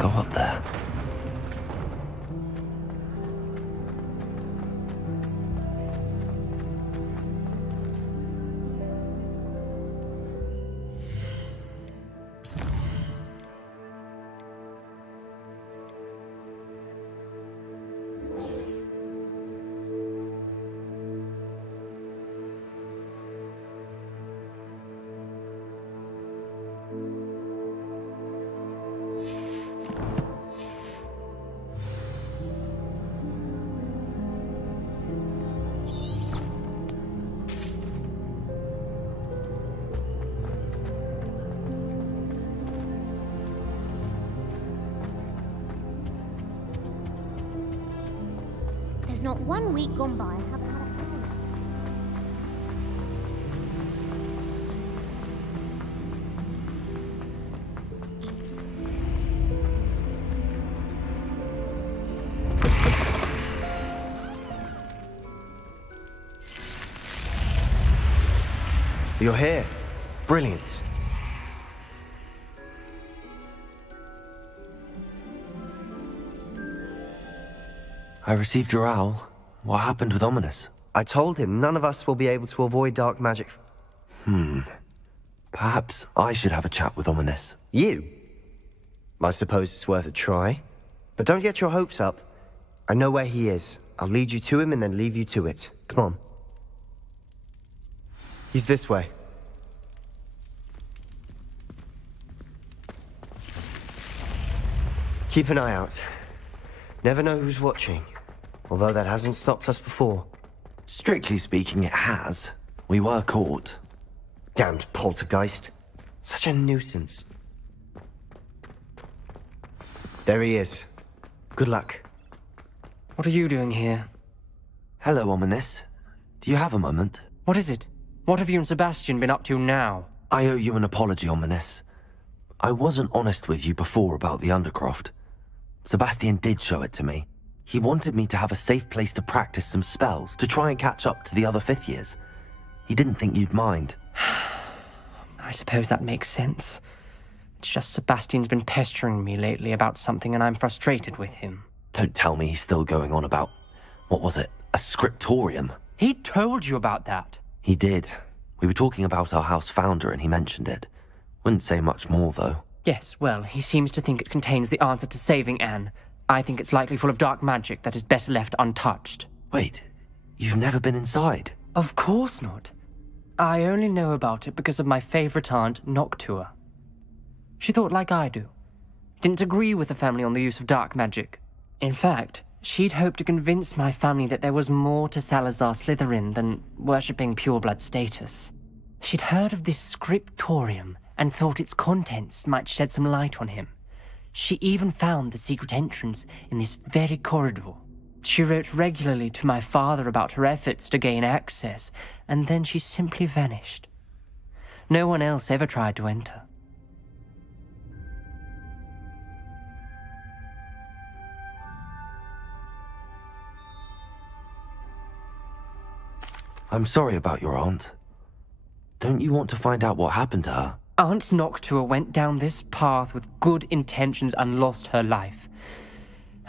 go up there. There's not 1 week gone by I haven't had a phone. You're here. Brilliant. I received your owl. What happened with Ominous? I told him none of us will be able to avoid dark magic. Perhaps I should have a chat with Ominous. You? I suppose it's worth a try. But don't get your hopes up. I know where he is. I'll lead you to him and then leave you to it. Come on. He's this way. Keep an eye out. Never know who's watching. Although that hasn't stopped us before. Strictly speaking, it has. We were caught. Damned poltergeist. Such a nuisance. There he is. Good luck. What are you doing here? Hello, Ominous. Do you have a moment? What is it? What have you and Sebastian been up to now? I owe you an apology, Ominous. I wasn't honest with you before about the Undercroft. Sebastian did show it to me. He wanted me to have a safe place to practice some spells, to try and catch up to the other 5th years. He didn't think you'd mind. I suppose that makes sense. It's just Sebastian's been pestering me lately about something and I'm frustrated with him. Don't tell me he's still going on about, what was it, a scriptorium? He told you about that. He did. We were talking about our house founder and he mentioned it. Wouldn't say much more, though. Yes, well, he seems to think it contains the answer to saving Anne. I think it's likely full of dark magic that is better left untouched. Wait, you've never been inside? Of course not. I only know about it because of my favorite aunt, Noctua. She thought like I do. Didn't agree with the family on the use of dark magic. In fact, she'd hoped to convince my family that there was more to Salazar Slytherin than worshipping pureblood status. She'd heard of this scriptorium and thought its contents might shed some light on him. She even found the secret entrance in this very corridor. She wrote regularly to my father about her efforts to gain access, and then she simply vanished. No one else ever tried to enter. I'm sorry about your aunt. Don't you want to find out what happened to her? Aunt Noctua went down this path with good intentions and lost her life.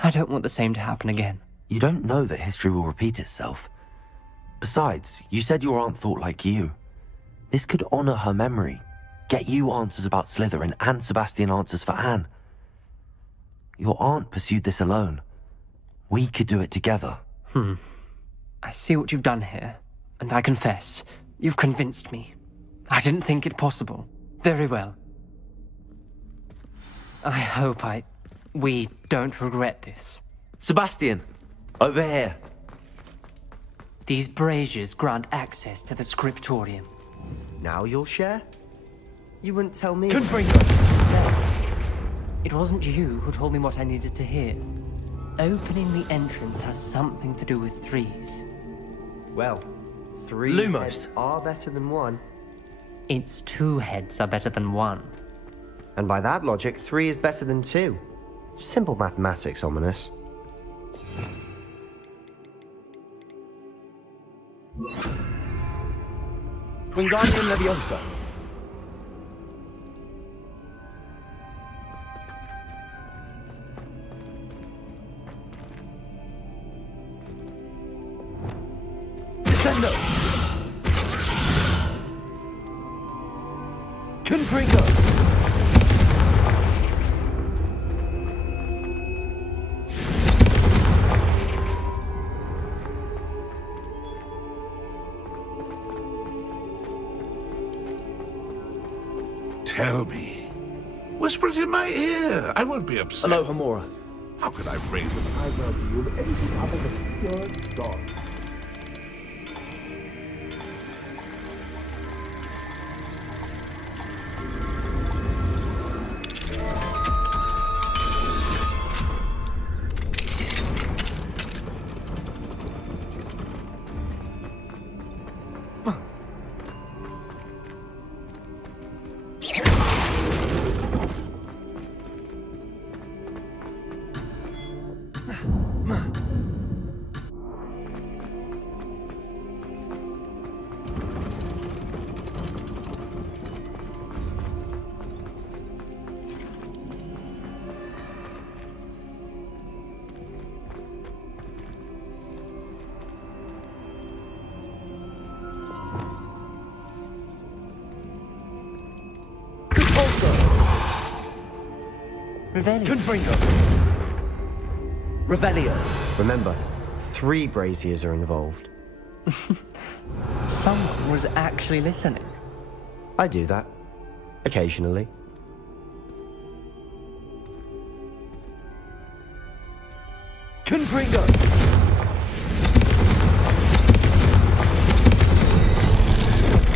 I don't want the same to happen again. You don't know that history will repeat itself. Besides, you said your aunt thought like you. This could honor her memory, get you answers about Slytherin and Sebastian answers for Anne. Your aunt pursued this alone. We could do it together. I see what you've done here, and I confess, you've convinced me. I didn't think it possible. Very well. I hope we don't regret this. Sebastian, over here. These braziers grant access to the scriptorium. Now you'll share? You wouldn't tell me. It wasn't you who told me what I needed to hear. Opening the entrance has something to do with threes. Well, 3 Lumos. heads are better than 1. Its 2 heads are better than 1. And by that logic, 3 is better than 2. Simple mathematics, Ominous. Wingardium Leviosa. Descendo! Confringo! Tell me. Whisper it in my ear. I won't be upset. Hello, Hamura. How could I raise an eyebrow to you with anything other than pure dog? Revelio. Confringo! Revelio! Remember, 3 braziers are involved. Someone was actually listening. I do that. Occasionally. Confringo!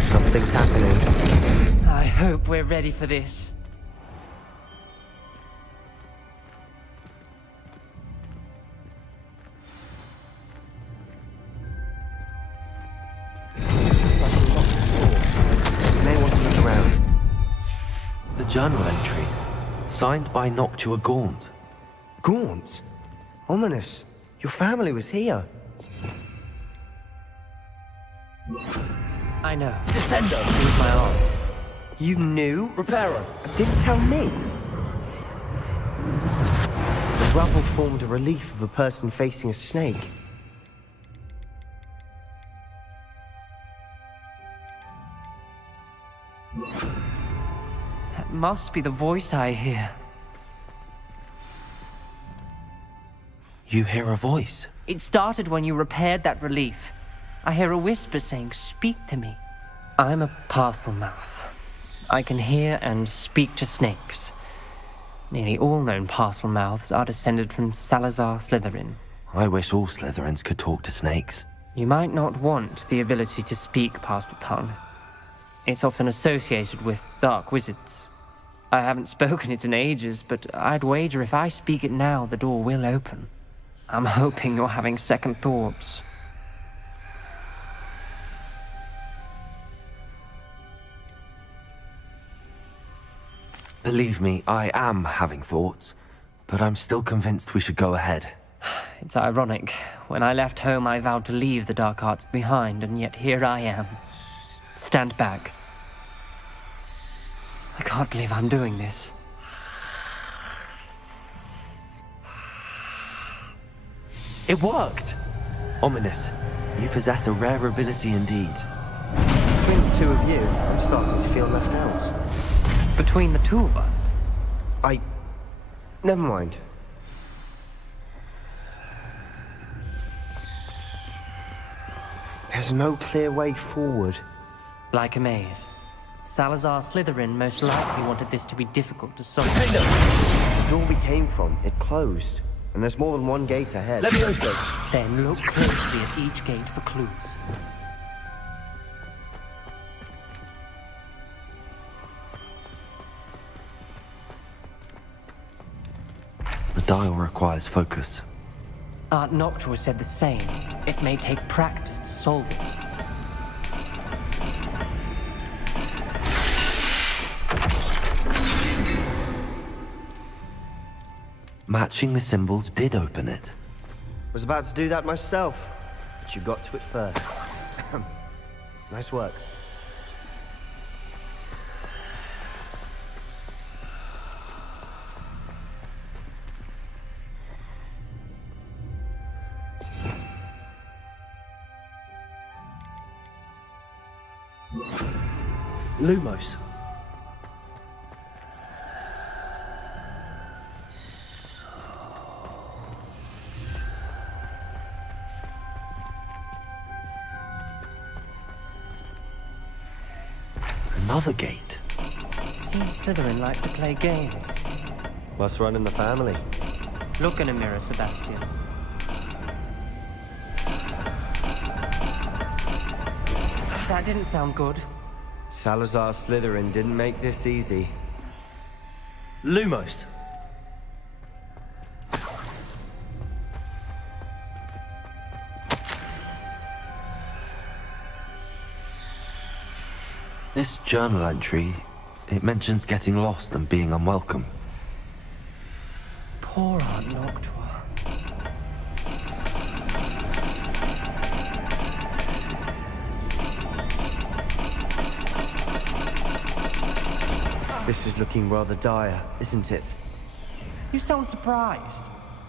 Something's happening. I hope we're ready for this. May want to look around. The journal entry, signed by Noctua Gaunt. Gaunt? Ominous. Your family was here. I know. Descendo! It was my aunt. You knew? Reparo! Didn't tell me. The rubble formed a relief of a person facing a snake. That must be the voice I hear. You hear a voice. It started when you repaired that relief. I hear a whisper saying, "Speak to me." I'm a parcel mouth. I can hear and speak to snakes. Nearly all known parcel mouths are descended from Salazar Slytherin. I wish all Slytherins could talk to snakes. You might not want the ability to speak parcel tongue. It's often associated with dark wizards. I haven't spoken it in ages, but I'd wager if I speak it now, the door will open. I'm hoping you're having second thoughts. Believe me, I am having thoughts, but I'm still convinced we should go ahead. It's ironic. When I left home, I vowed to leave the dark arts behind, and yet here I am. Stand back. I can't believe I'm doing this. It worked! Ominous, you possess a rare ability indeed. Between the two of you, I'm starting to feel left out. Between the two of us, Never mind. There's no clear way forward. like a maze. Salazar Slytherin most likely wanted this to be difficult to solve. The door we came from, it closed. And there's more than one gate ahead. Levioso! Then look closely at each gate for clues. The dial requires focus. Aunt Noctua said the same. It may take practice to solve it. Matching the symbols did open it. Was about to do that myself, but you got to it first. Nice work. Lumos. Another gate. Seems Slytherin like to play games. Must run in the family. Look in a mirror, Sebastian. That didn't sound good. Salazar Slytherin didn't make this easy. Lumos. This journal entry, it mentions getting lost and being unwelcome. Poor Aunt Noctua. This is looking rather dire, isn't it? You sound surprised.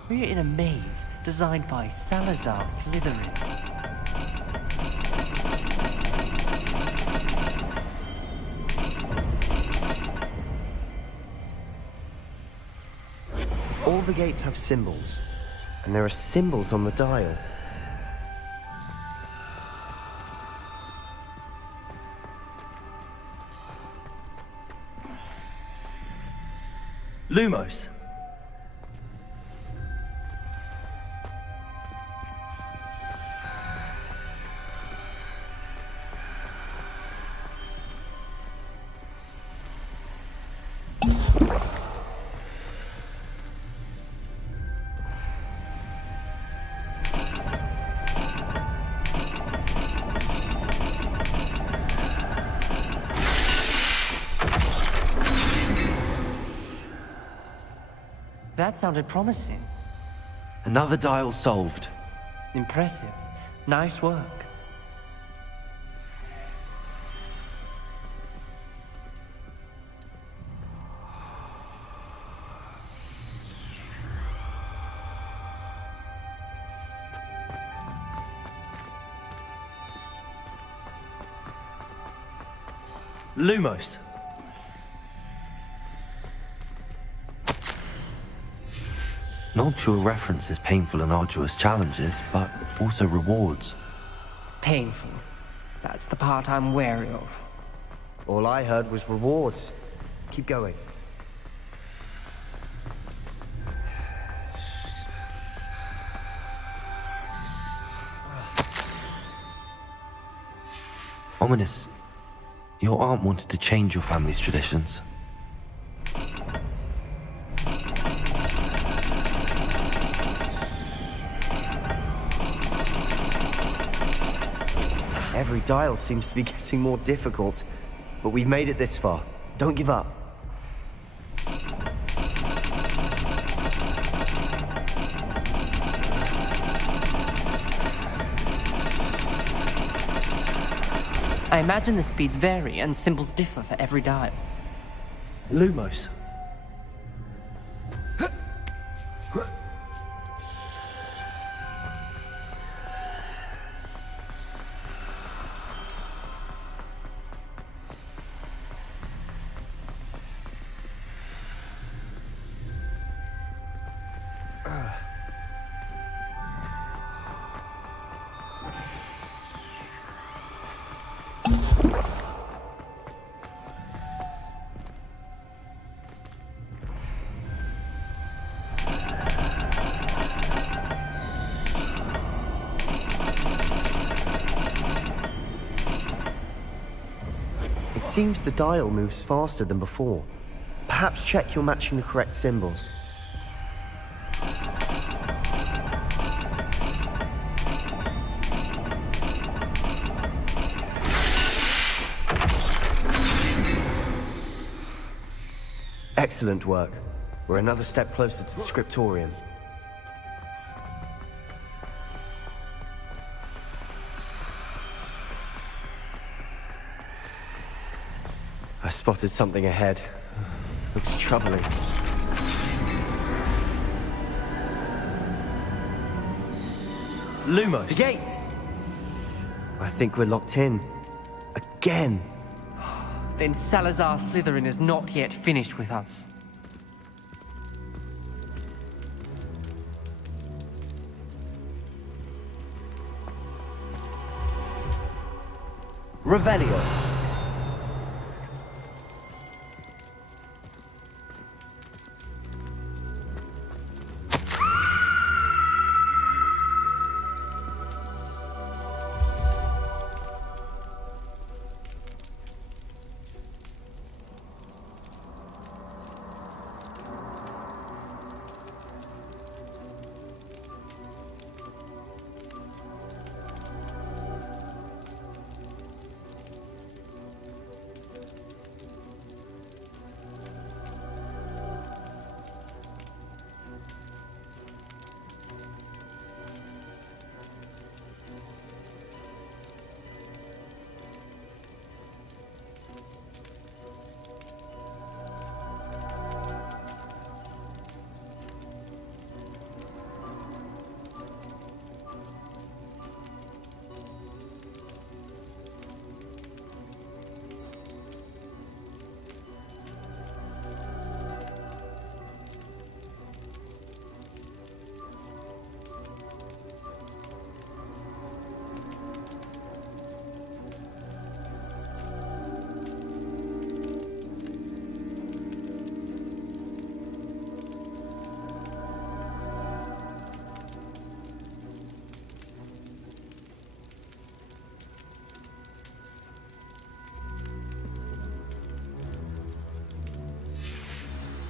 We're in a maze designed by Salazar Slytherin. All the gates have symbols, and there are symbols on the dial. Lumos. That sounded promising. Another dial solved. Impressive. Nice work. Lumos. Noctua references painful and arduous challenges, but also rewards. Painful. That's the part I'm wary of. All I heard was rewards. Keep going. Ominous, your aunt wanted to change your family's traditions. Every dial seems to be getting more difficult, but we've made it this far. Don't give up. I imagine the speeds vary and symbols differ for every dial. Lumos. It seems the dial moves faster than before. Perhaps check you're matching the correct symbols. Excellent work. We're another step closer to the scriptorium. I spotted something ahead. Looks troubling. Lumos. The gate! I think we're locked in. Again. then Salazar Slytherin is not yet finished with us. Revelio.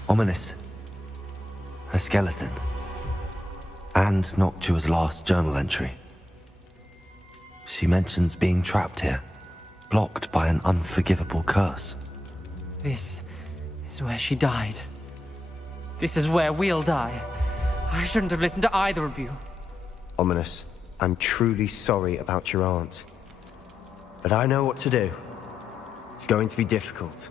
Ominous. A skeleton. And Noctua's last journal entry. She mentions being trapped here, blocked by an unforgivable curse. This is where she died. This is where we'll die. I shouldn't have listened to either of you. Ominous, I'm truly sorry about your aunt. But I know what to do. It's going to be difficult.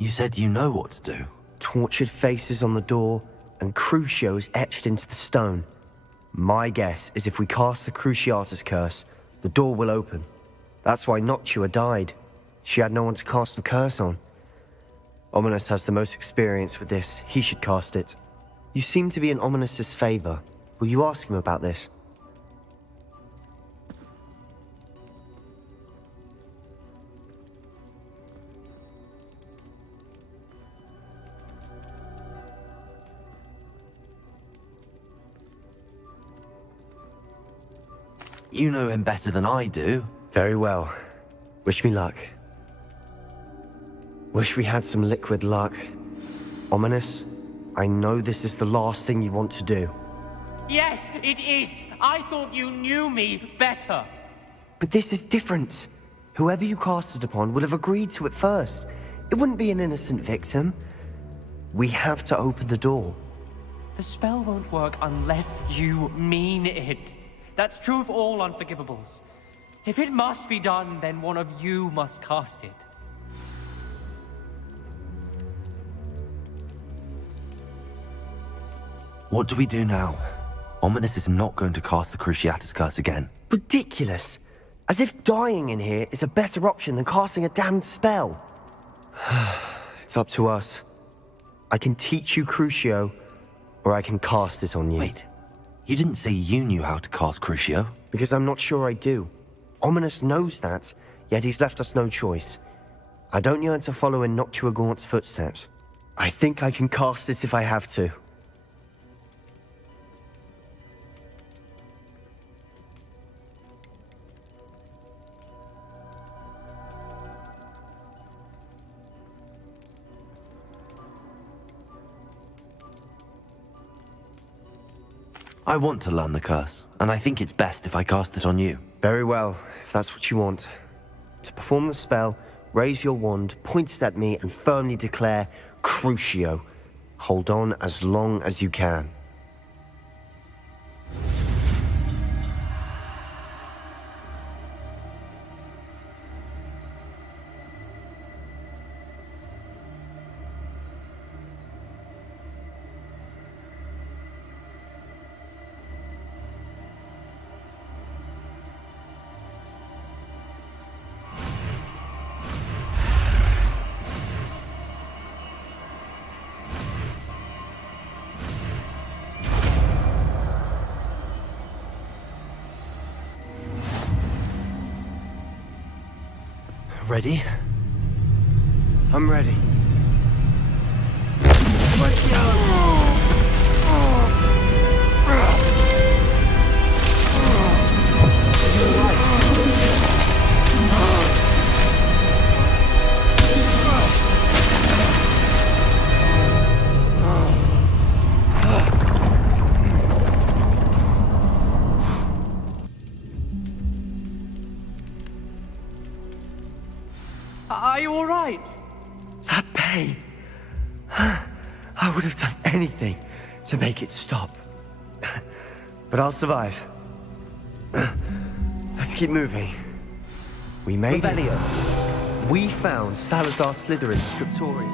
You said you know what to do. Tortured faces on the door, and Crucios etched into the stone. My guess is if we cast the Cruciatus curse, the door will open. That's why Noctua died. She had no one to cast the curse on. Ominous has the most experience with this. He should cast it. You seem to be in Ominous's favor. Will you ask him about this? You know him better than I do. Very well. Wish me luck. Wish we had some liquid luck. Ominous, I know this is the last thing you want to do. Yes, it is. I thought you knew me better. But this is different. Whoever you cast it upon would have agreed to it first. It wouldn't be an innocent victim. We have to open the door. The spell won't work unless you mean it. That's true of all unforgivables. If it must be done, then one of you must cast it. What do we do now? Ominous is not going to cast the Cruciatus curse again. Ridiculous. As if dying in here is a better option than casting a damned spell. It's up to us. I can teach you Crucio, or I can cast it on you. Wait, you didn't say you knew how to cast Crucio? Because I'm not sure I do. Ominous knows that, yet he's left us no choice. I don't yearn to follow in Noctua Gaunt's footsteps. I think I can cast it if I have to. I want to learn the curse, and I think it's best if I cast it on you. Very well, if that's what you want. To perform the spell, raise your wand, point it at me, and firmly declare, Crucio. Hold on as long as you can. Ready? I'm ready. Are you all right? That pain. I would have done anything to make it stop. But I'll survive. Let's keep moving. We made it. We found Salazar Slytherin's scriptorium.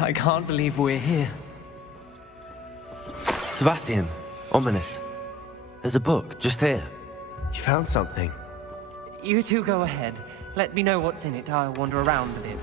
I can't believe we're here. Sebastian, Ominous. There's a book just here. You found something. You two go ahead. Let me know what's in it. I'll wander around a bit.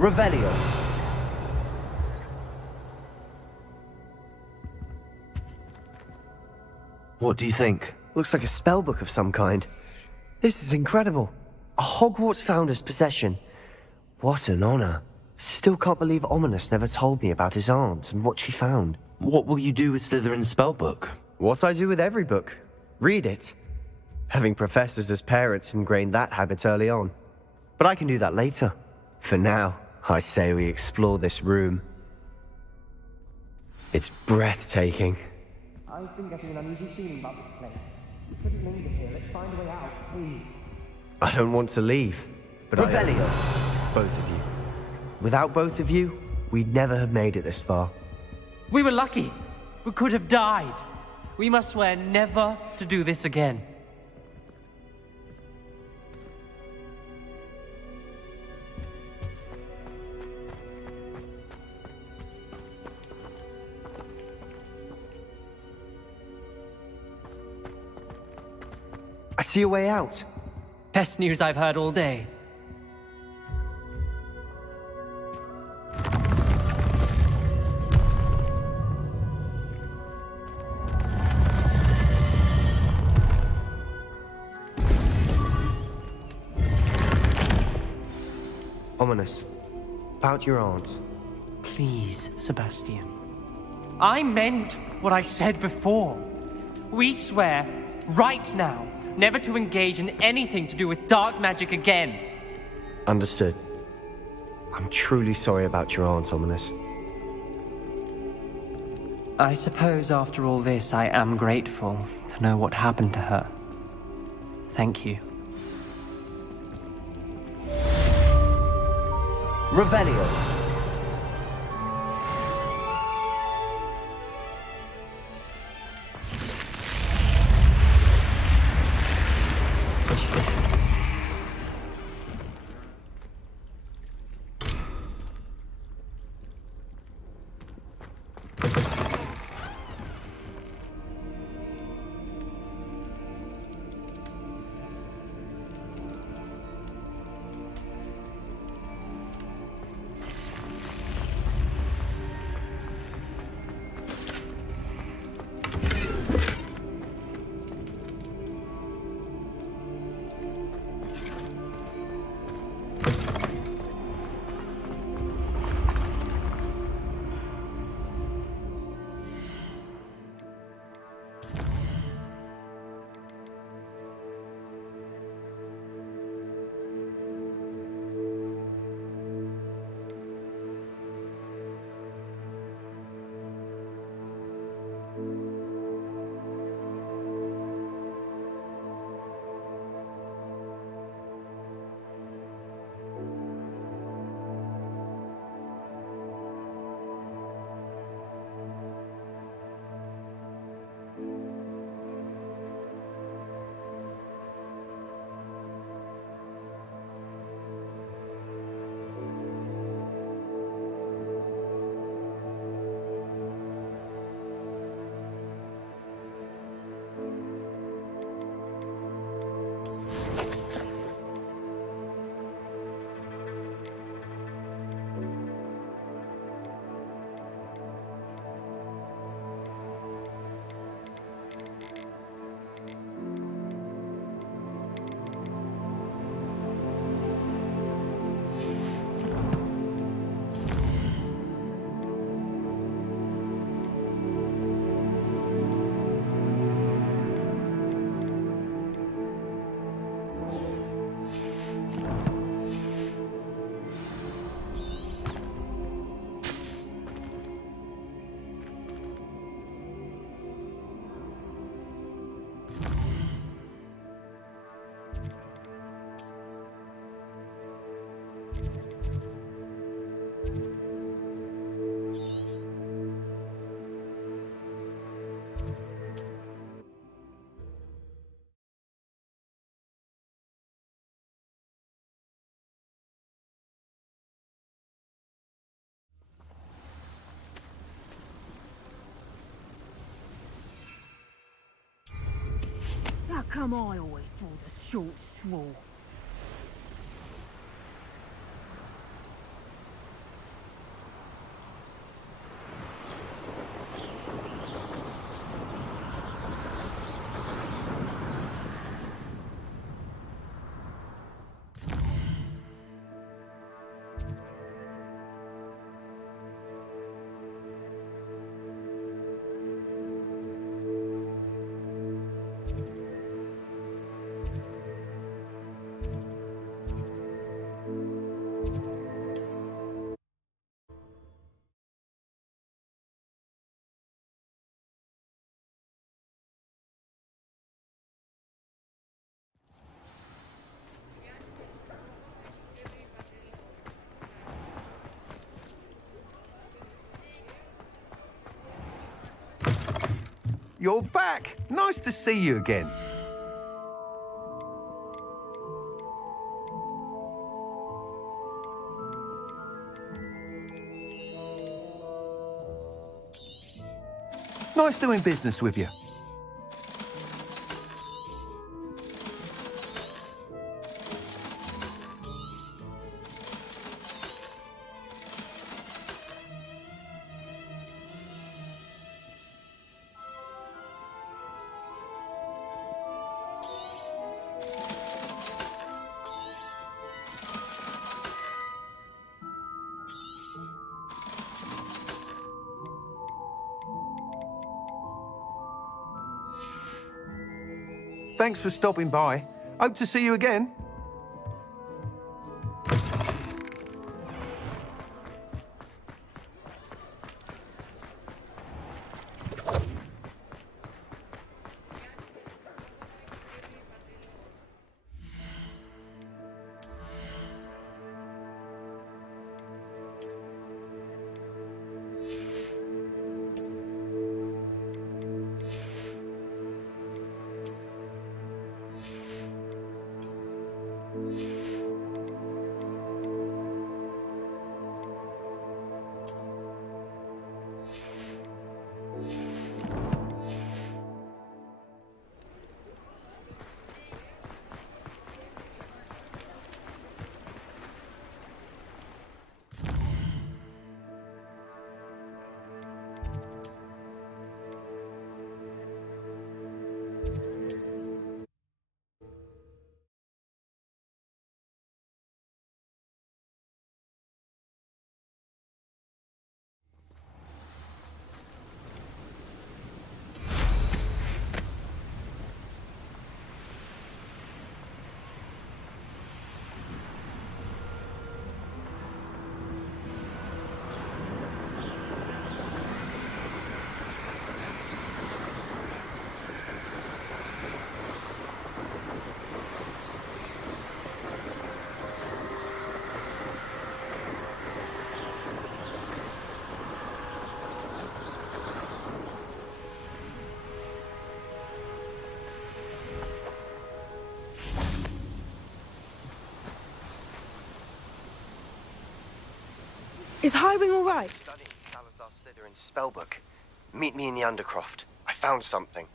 Revelio. What do you think? Looks like a spellbook of some kind. This is incredible. A Hogwarts founder's possession. What an honor. Still can't believe Ominous never told me about his aunt and what she found. What will you do with Slytherin's spellbook? What I do with every book. Read it. Having professors as parents ingrained that habit early on. But I can do that later. For now, I say we explore this room. It's breathtaking. I've been getting an uneasy feeling about this place. We couldn't linger here. Let's find a way out, please. I don't want to leave, but Revelio. both of you. Without both of you, we'd never have made it this far. We were lucky. We could have died. We must swear never to do this again. I see a way out. Best news I've heard all day. Ominous. About your aunt. Please, Sebastian. I meant what I said before. We swear, right now, never to engage in anything to do with dark magic again. Understood. I'm truly sorry about your aunt, Ominous. I suppose after all this, I am grateful to know what happened to her. Thank you. Revelio. How come I always draw the short straw? you're back. Nice to see you again. Nice doing business with you. Thanks for stopping by. Hope to see you again. Is Highwing all right? Studying Salazar Slytherin's spellbook. Meet me in the Undercroft. I found something.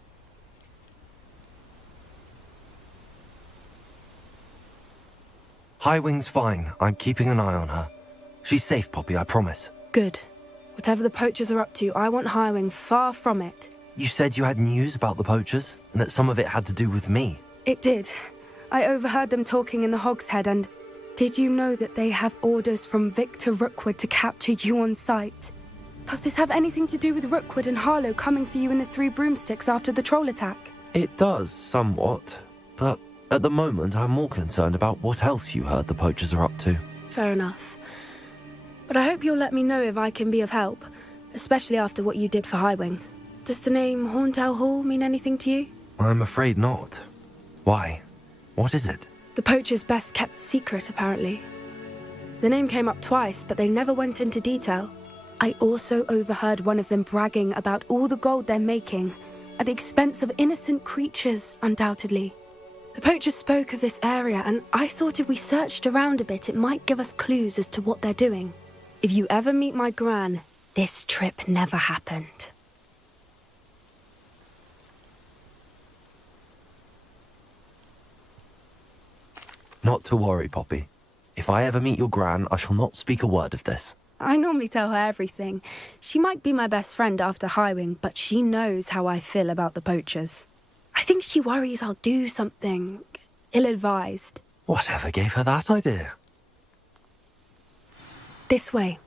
Highwing's fine. I'm keeping an eye on her. She's safe, Poppy, I promise. Good. Whatever the poachers are up to, I want Highwing far from it. You said you had news about the poachers, and that some of it had to do with me. It did. I overheard them talking in the Hogshead, and did you know that they have orders from Victor Rookwood to capture you on sight? Does this have anything to do with Rookwood and Harlow coming for you in the Three Broomsticks after the troll attack? It does, somewhat. But at the moment, I'm more concerned about what else you heard the poachers are up to. Fair enough. But I hope you'll let me know if I can be of help, especially after what you did for Highwing. Does the name Horntail Hall mean anything to you? I'm afraid not. Why? What is it? The poacher's best kept secret, apparently. The name came up twice, but they never went into detail. I also overheard one of them bragging about all the gold they're making, at the expense of innocent creatures, undoubtedly. The poacher spoke of this area, and I thought if we searched around a bit, it might give us clues as to what they're doing. If you ever meet my gran, this trip never happened. Not to worry, Poppy. If I ever meet your gran, I shall not speak a word of this. I normally tell her everything. She might be my best friend after Highwing, but she knows how I feel about the poachers. I think she worries I'll do something ill-advised. Whatever gave her that idea? This way.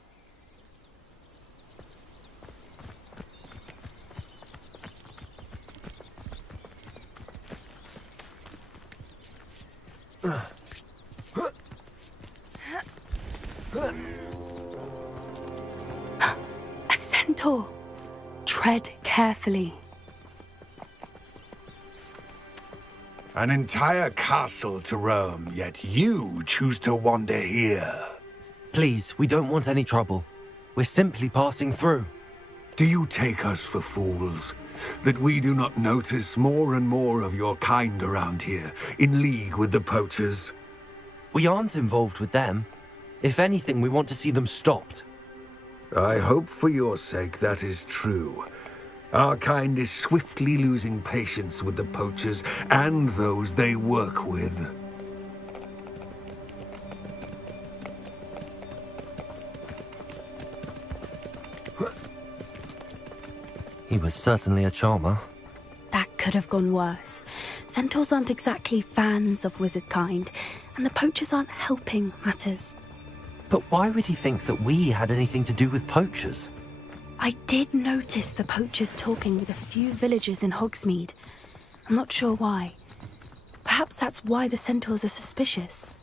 A centaur. Tread carefully. An entire castle to roam, yet you choose to wander here. Please, we don't want any trouble. We're simply passing through. Do you take us for fools? that we do not notice more and more of your kind around here, in league with the poachers? We aren't involved with them. If anything, we want to see them stopped. I hope for your sake that is true. Our kind is swiftly losing patience with the poachers and those they work with. He was certainly a charmer. That could have gone worse. Centaurs aren't exactly fans of wizard kind, and the poachers aren't helping matters. But why would he think that we had anything to do with poachers? I did notice the poachers talking with a few villagers in Hogsmeade. I'm not sure why. Perhaps that's why the centaurs are suspicious.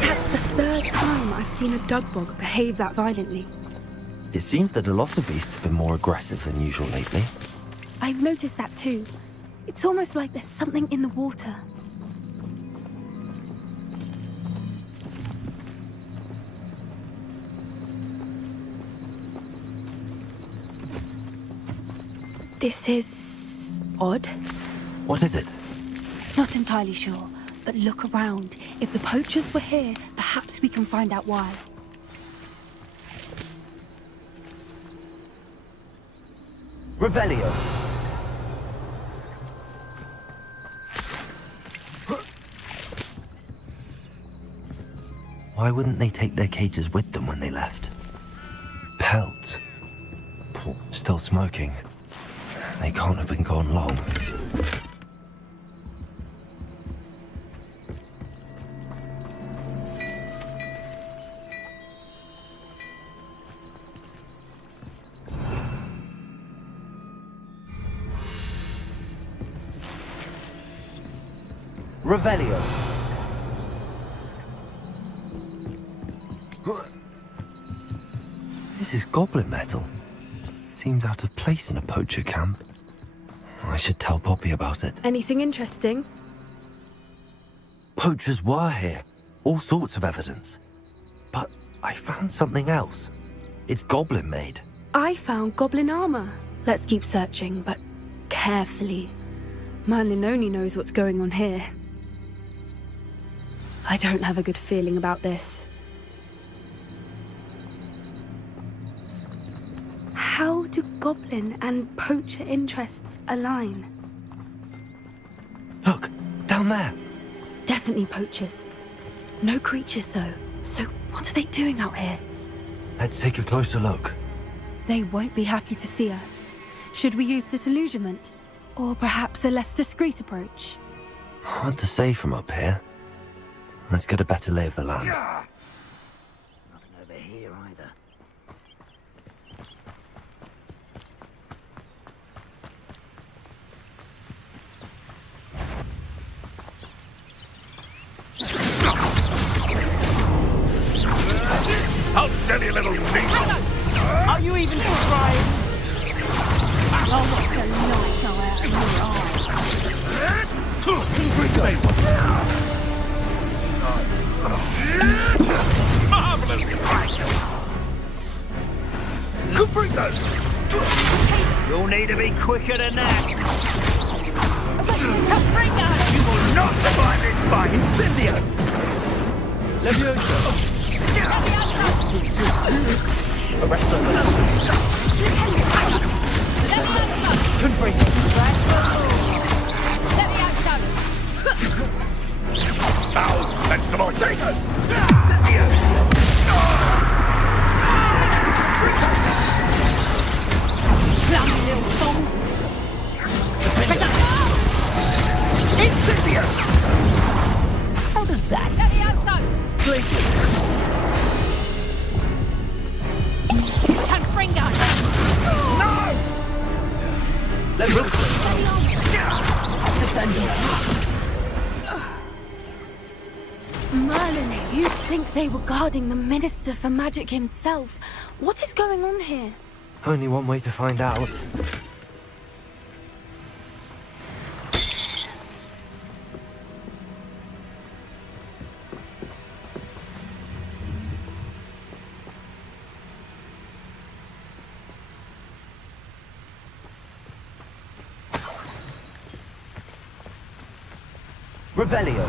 That's the third time I've seen a dugbog behave that violently. It seems that a lot of beasts have been more aggressive than usual lately. I've noticed that too. It's almost like there's something in the water. This is odd. What is it? Not entirely sure, but look around. If the poachers were here, perhaps we can find out why. Revelio. Why wouldn't they take their cages with them when they left? Pelts. Still smoking. They can't have been gone long. Revelio. This is goblin metal. Seems out of place in a poacher camp. I should tell Poppy about it. Anything interesting? Poachers were here. All sorts of evidence. But I found something else. It's goblin made. I found goblin armor. Let's keep searching, but carefully. Merlin only knows what's going on here. I don't have a good feeling about this. How do goblin and poacher interests align? Look, down there. Definitely poachers. No creatures though. So what are they doing out here? Let's take a closer look. They won't be happy to see us. Should we use disillusionment? Or perhaps a less discreet approach? Hard to say from up here. Let's get a better lay of the land. Nothing over here either. How steady, little thief! Are you even trying? Oh, what a night go out in Marvelous! You'll need to be quicker than that. You will not survive this fight! Incendio! Levioso! Arrest them. Foul vegetable taken! Incendious! How does that Merlin, you'd think they were guarding the Minister for Magic himself. What is going on here? Only one way to find out. Revelio.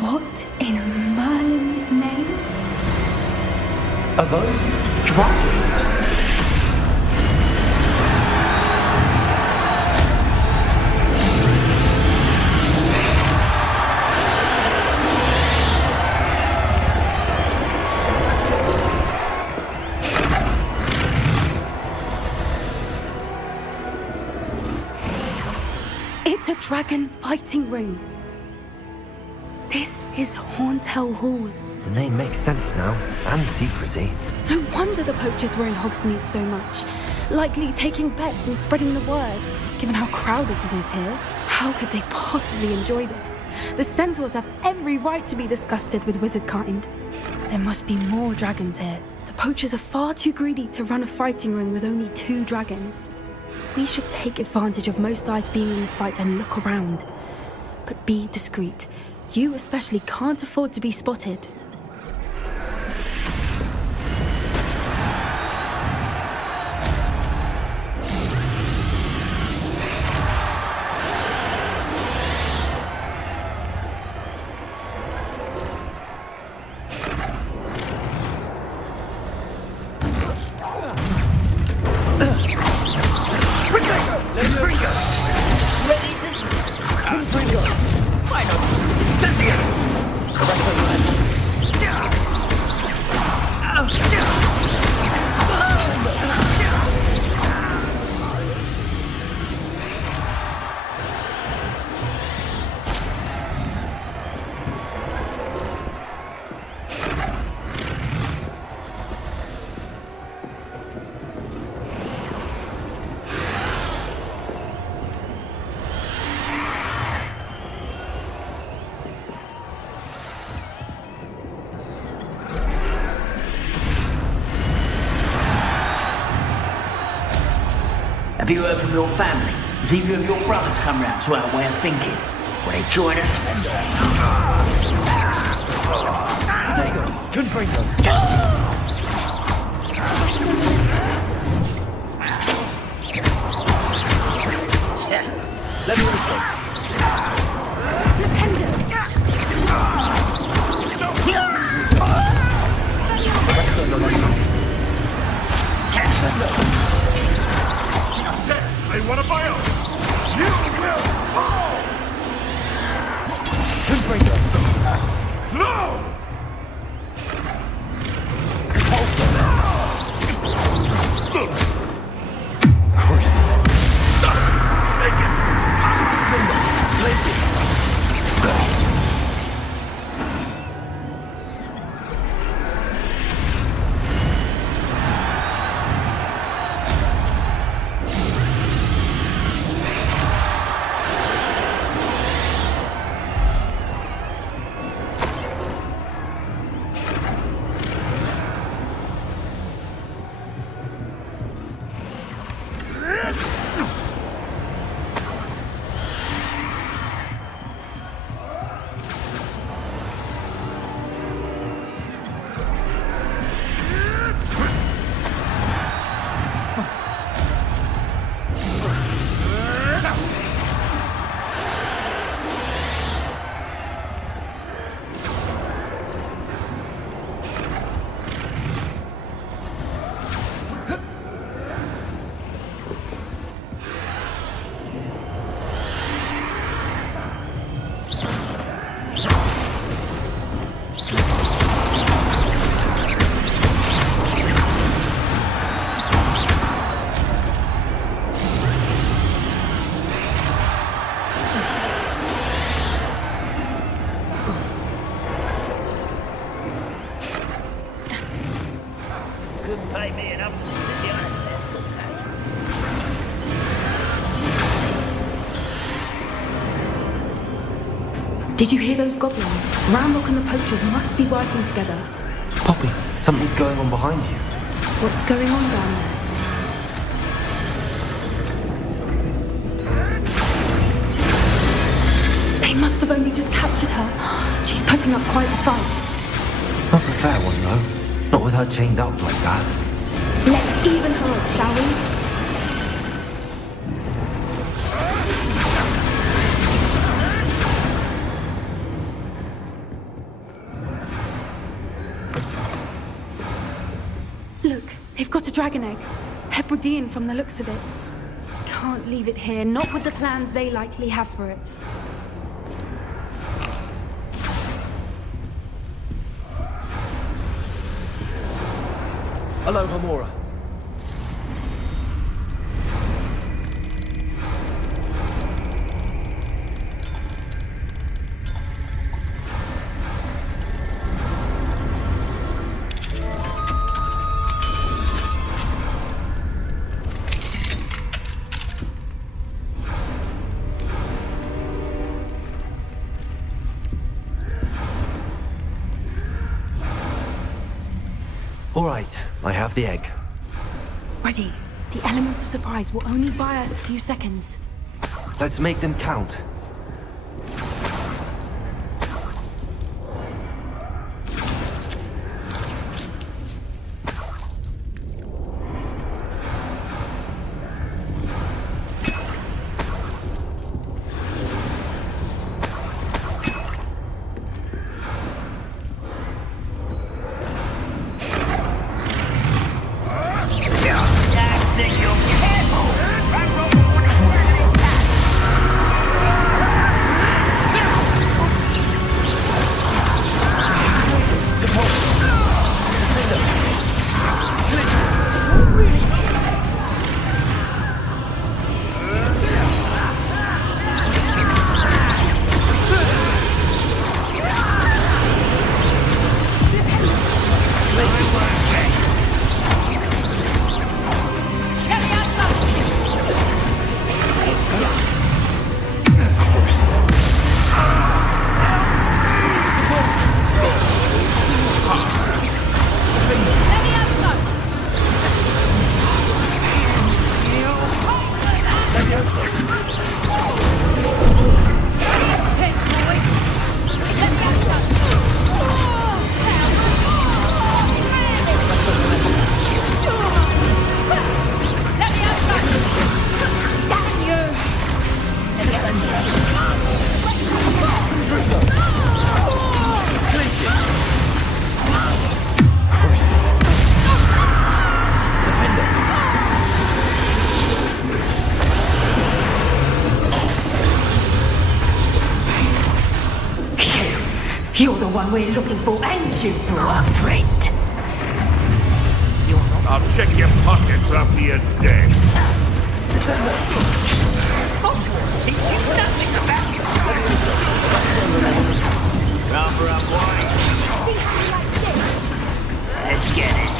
What in Merlin's name? Are those dragons? It's a dragon fighting ring. This is Horntail Hall. The name makes sense now, and secrecy. No wonder the poachers were in Hogsmeade so much. Likely taking bets and spreading the word, given how crowded it is here. How could they possibly enjoy this? The centaurs have every right to be disgusted with wizard kind. There must be more dragons here. The poachers are far too greedy to run a fighting ring with only 2 dragons. We should take advantage of most eyes being in the fight and look around. But be discreet. You especially can't afford to be spotted. Have you heard from your family? Has either of your brothers come round to our way of thinking? Will they join us? Couldn't bring them. Let me listen. They want to buy us! You will fall! Couldn't bring them. No! Pay me enough to sit behind a desk all day. Did you hear those goblins? Ramrock and the poachers must be working together. Poppy, something's going on behind you. What's going on down there? They must have only just captured her. She's putting up quite a fight. Not a fair one, though. Not with her chained up like that. Let's even her up, shall we? Look, they've got a dragon egg. Hebridean from the looks of it. Can't leave it here, not with the plans they likely have for it. Hello, Homora. All right, I have the egg. Ready. The element of surprise will only buy us a few seconds. Let's make them count. You're the one we're looking for, and you brought a friend. I'll check your pockets after you're dead. Hogwarts teach you nothing about yourself. Rather up wide. See how you like this? Let's get this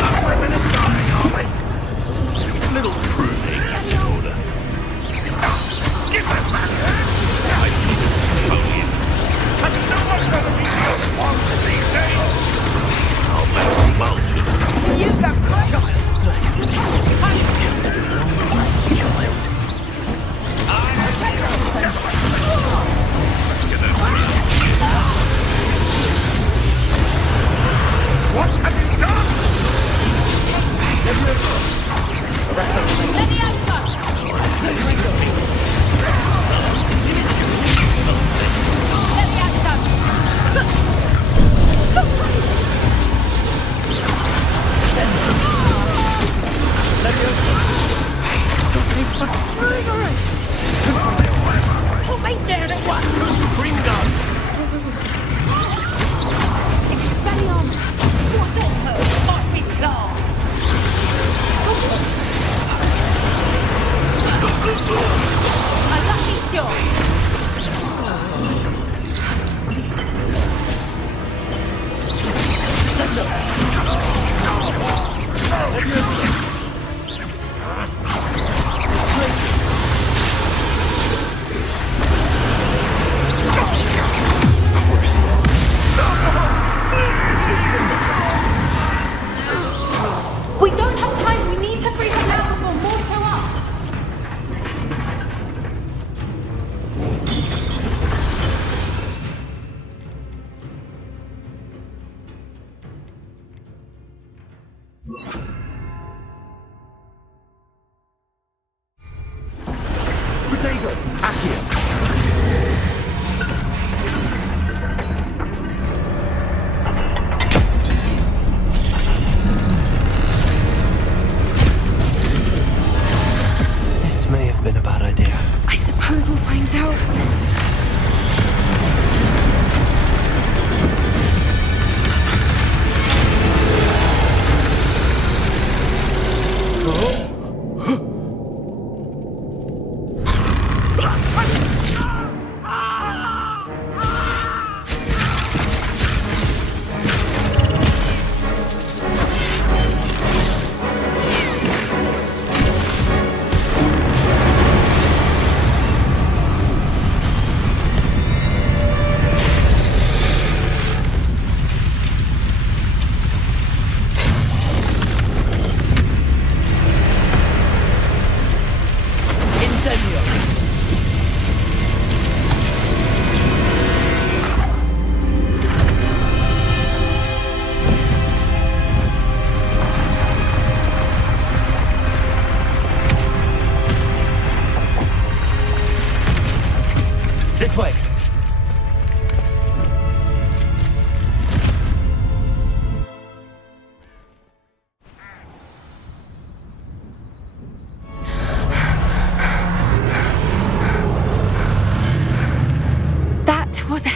Our women are dying, are they? Little pruning in order. Give them back! I need to phone in. And no one's gonna be so wanted these days! I'll make mulch. You got child.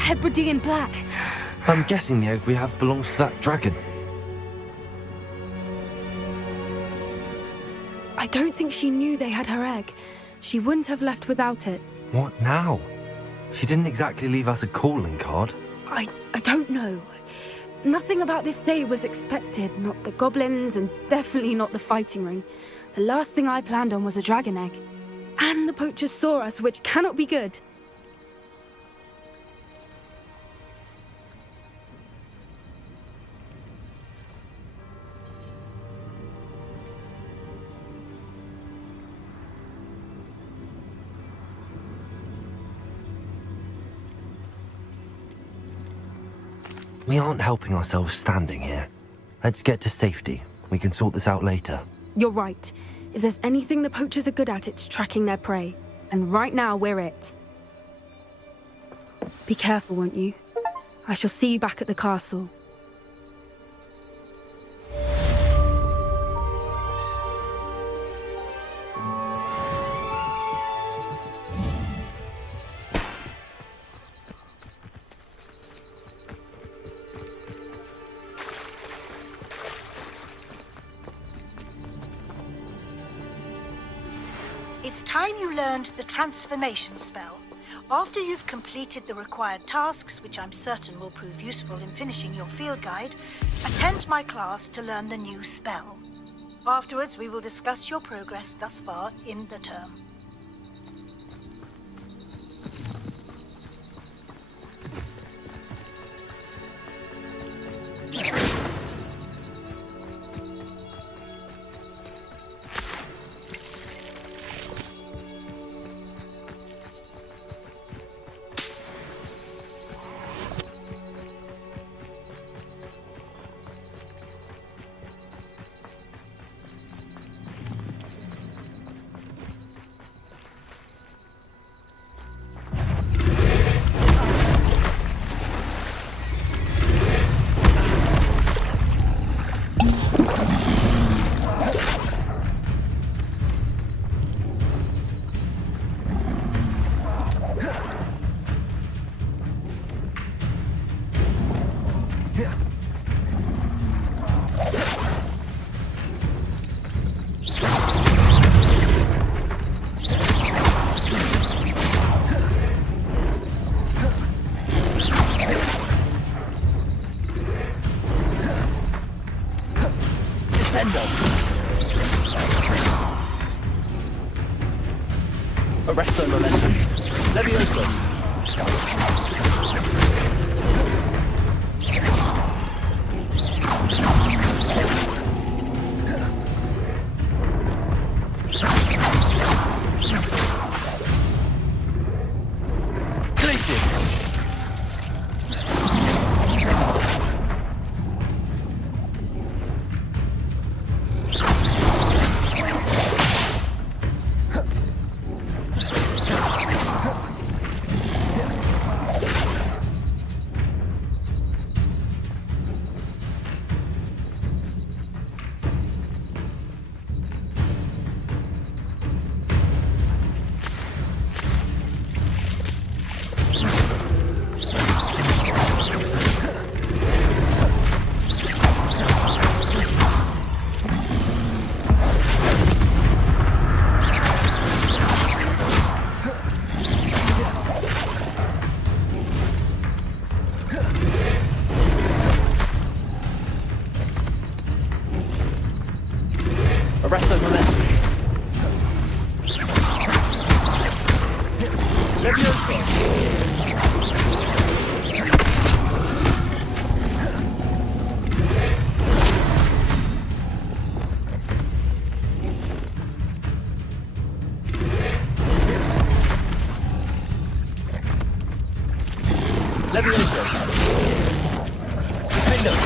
Hebridean black. I'm guessing the egg we have belongs to that dragon. I don't think she knew they had her egg. She wouldn't have left without it. What now? She didn't exactly leave us a calling card. I don't know. Nothing about this day was expected. Not the goblins, and definitely not the fighting ring. The last thing I planned on was a dragon egg. And the poachers saw us, which cannot be good. We aren't helping ourselves standing here. Let's get to safety. We can sort this out later. You're right. If there's anything the poachers are good at, it's tracking their prey. And right now, we're it. Be careful, won't you? I shall see you back at the castle. It's time you learned the transformation spell. After you've completed the required tasks, which I'm certain will prove useful in finishing your field guide, attend my class to learn the new spell. Afterwards, we will discuss your progress thus far in the term. Arrest their momentum. Levioso. Arrest their momentum. Levioso. Levioso. Defender.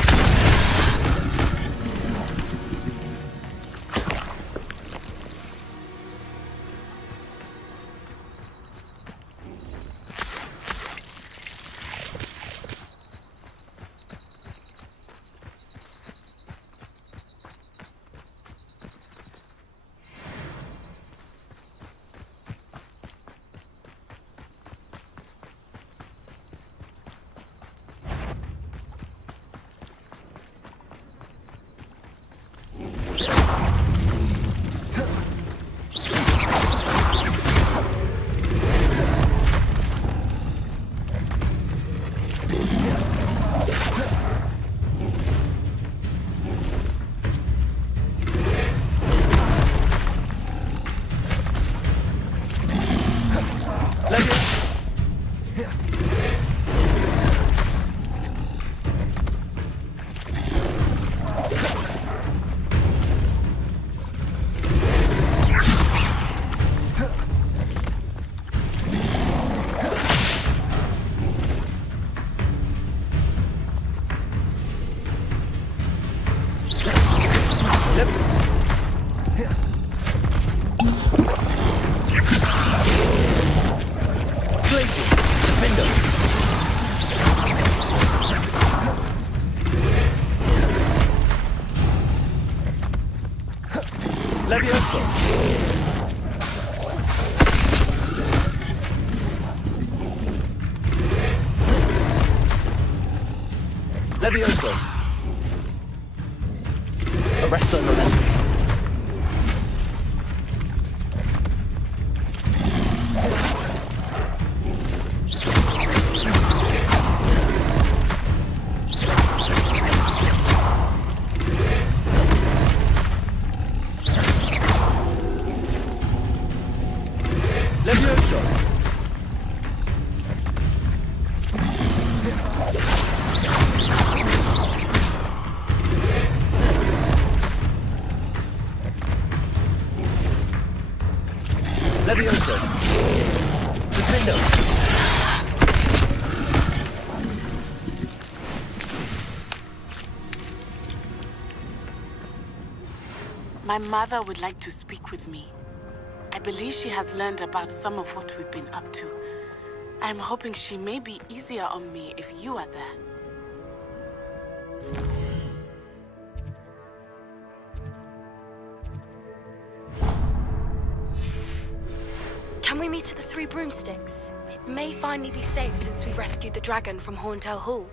Levioso! Levioso! Arresto momentum. Levioso! Levioso! Defendo! My mother would like to speak with me. I believe she has learned about some of what we've been up to. I'm hoping she may be easier on me if you are there. Can we meet at the Three Broomsticks? It may finally be safe since we rescued the dragon from Horntail Hall.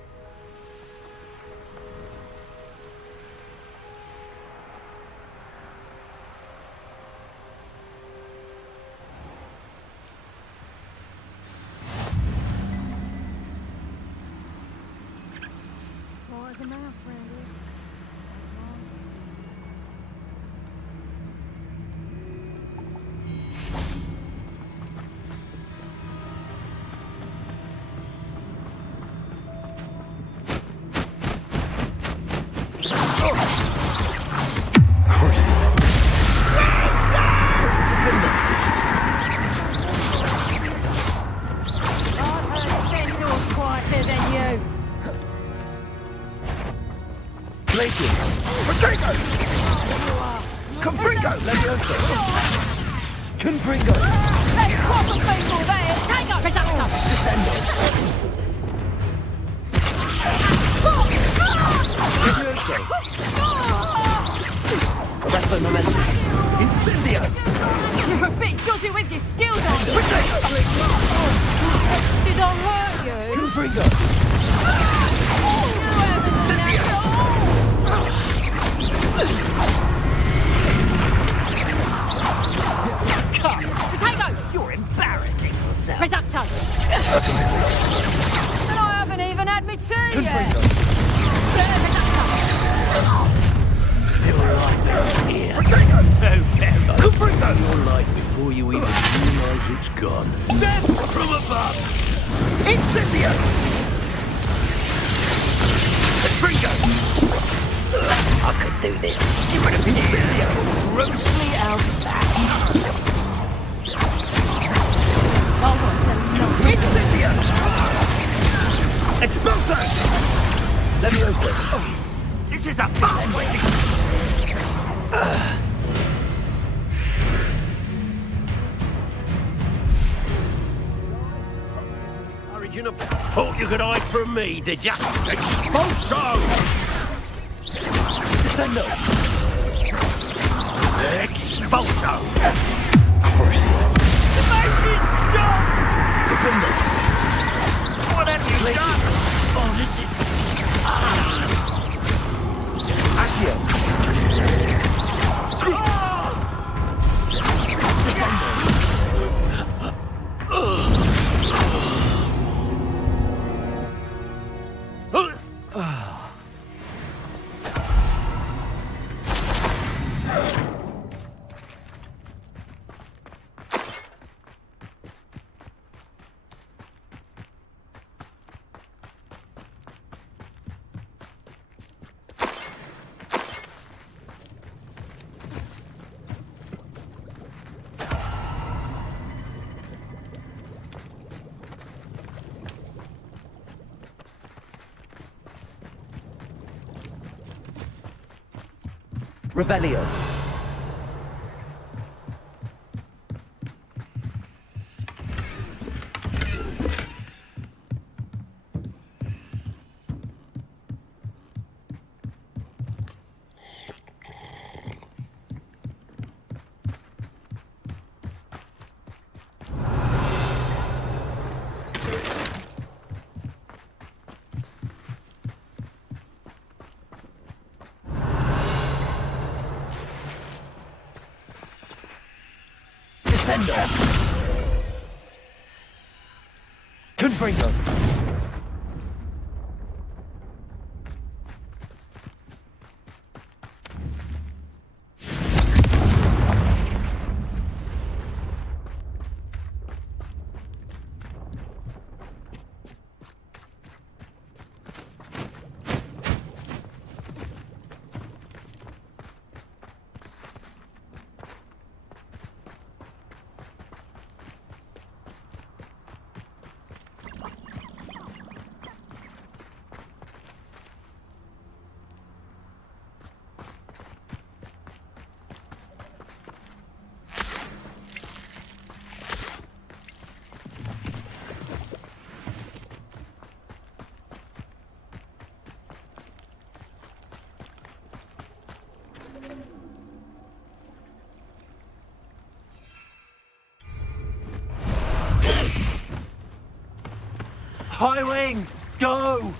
You're a bit dodgy with your skills, aren't you? Did I hurt you? Potato! You're embarrassing yourself. Reducto! And I haven't even had my tea yet! You're right here. So clever. You're light before you even realize it's gone. Death from above! Incendio! Fringo! I could do this. You would have been Incendio! Grossly out of that. Incendio! Expulso! Levioso! Oh, this is a fast way to... Original. Thought you could hide from me, did ya? Expulso! Descendo! Expulso! Crucio! Make it stop! Defendo! What have you done? Oh, this is... Accio! Descendo! Revelio. Send off. Confringo. High Wing, go!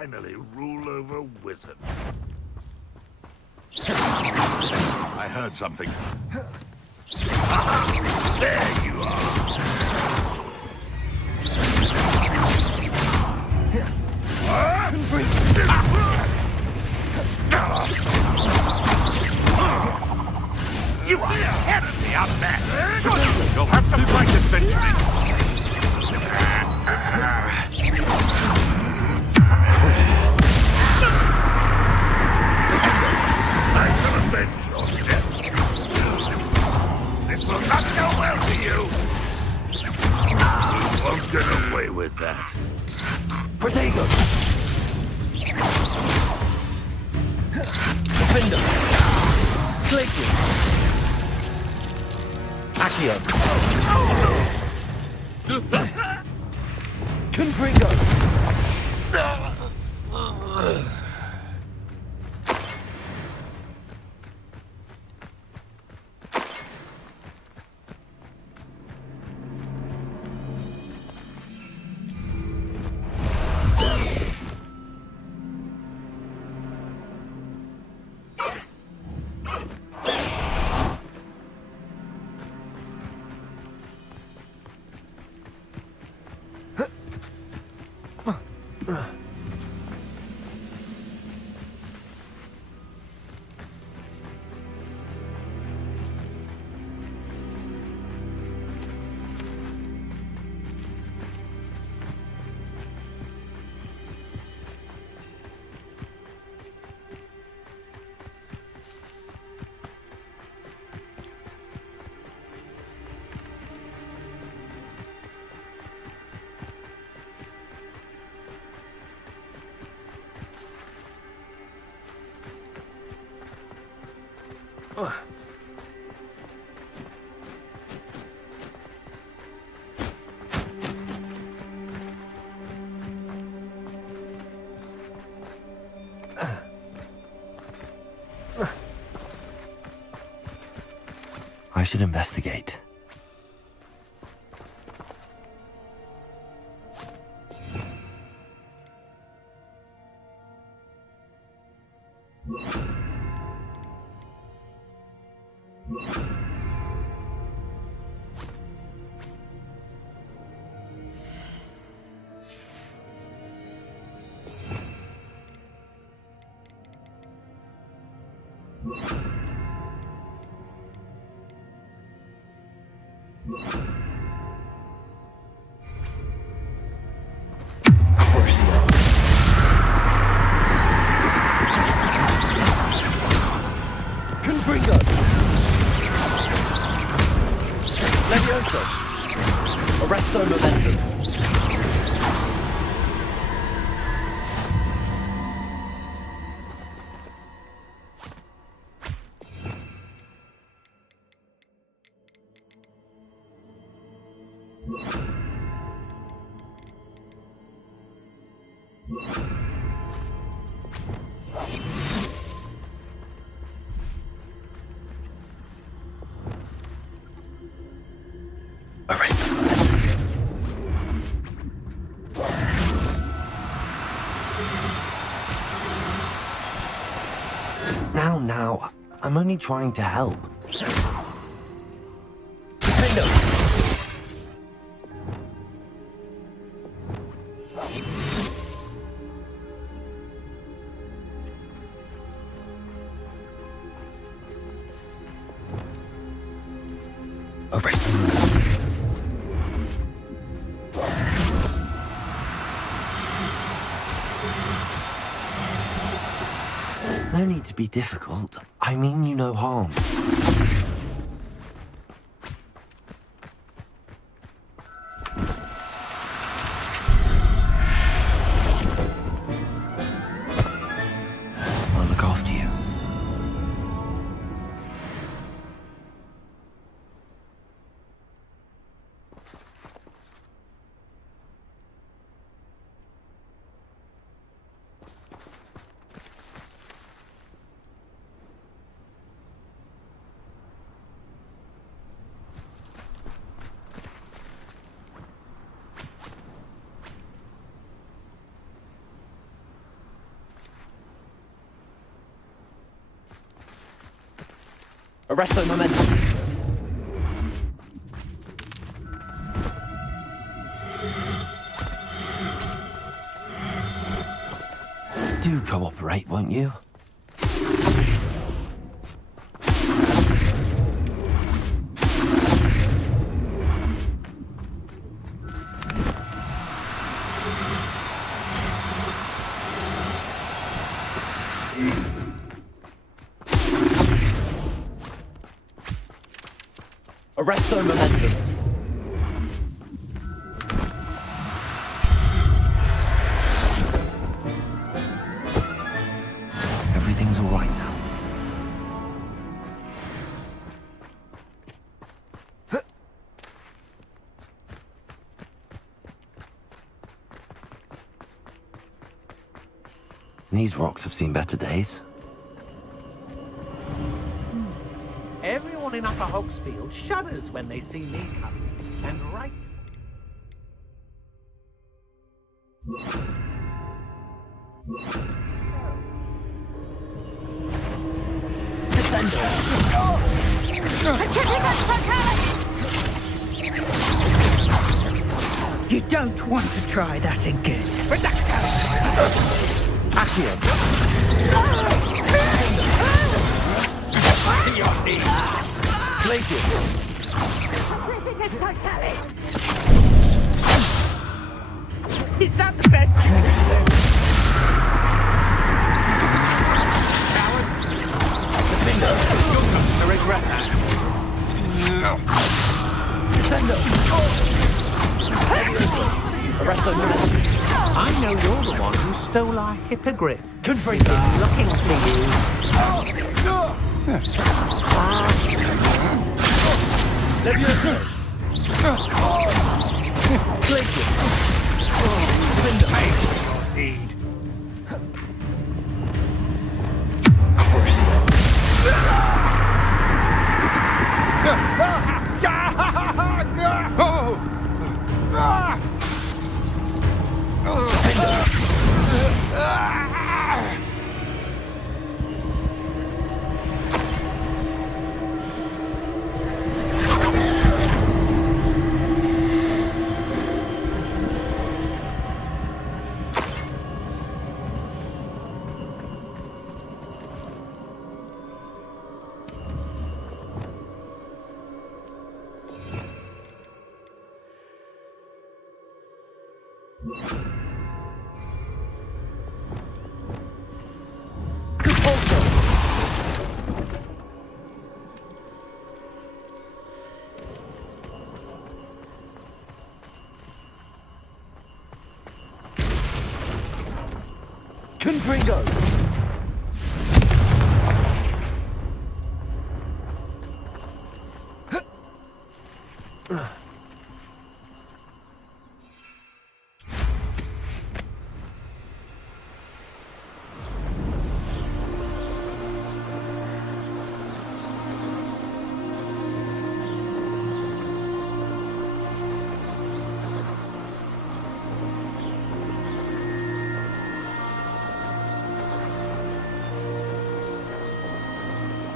finally rule over wizards. I heard something. There you are! away with that. Protego! Defender! Glacier! Accio! Confringo! I should investigate. Confringo! Levioso! Arresto momentum! Now, I'm only trying to help. Defender! Arrest them. No need to be difficult. I mean you no harm. I'll look after you. Arresto momentum. Do cooperate, won't you? Arresto momentum. These rocks have seen better days. Everyone in Upper Hogsfield shudders when they see me coming. And right. You don't want to try that again. Accio. To your knees. Glacius. Is that the best you can do? To regret that. Descendo! Arresto Military. I know you're the one who stole our hippogriff. Confringo. Looking for you. Levioso. Glacius. Indeed. Confringo.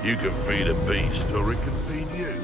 You can feed a beast, or it can feed you.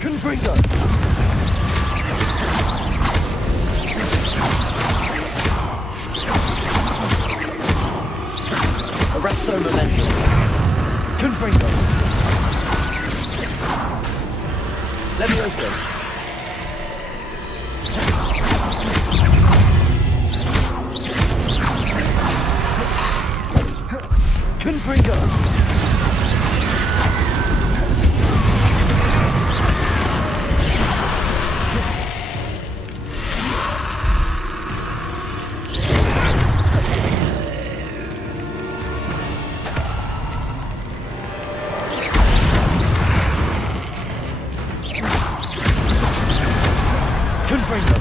Confringo. Arresto Memento. Confringo. Levioso. Confringo. Confringo.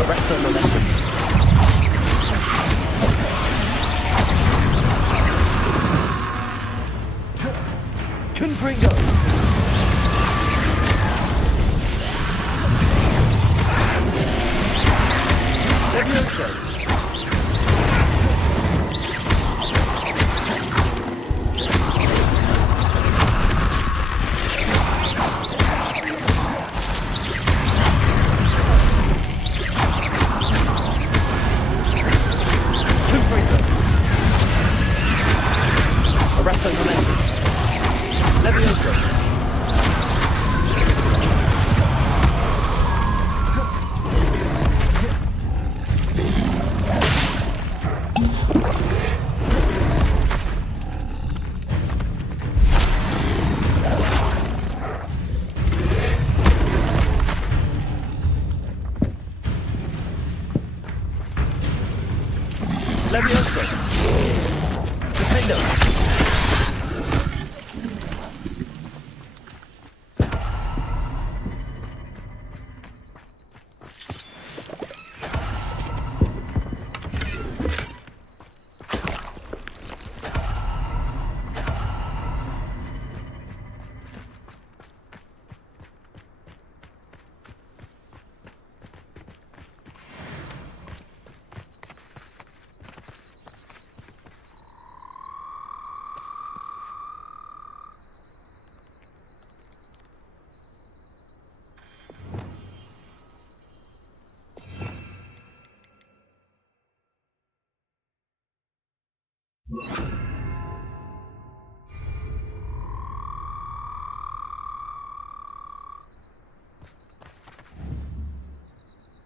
Arresto Momentum. Confringo. Levioso.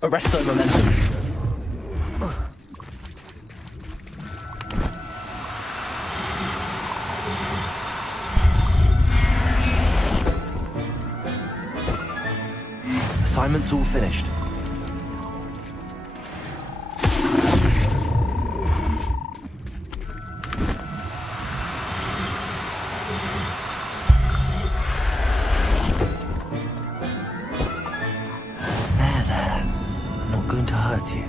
Arrest that momentum. Assignment's all finished. There. I'm not going to hurt you.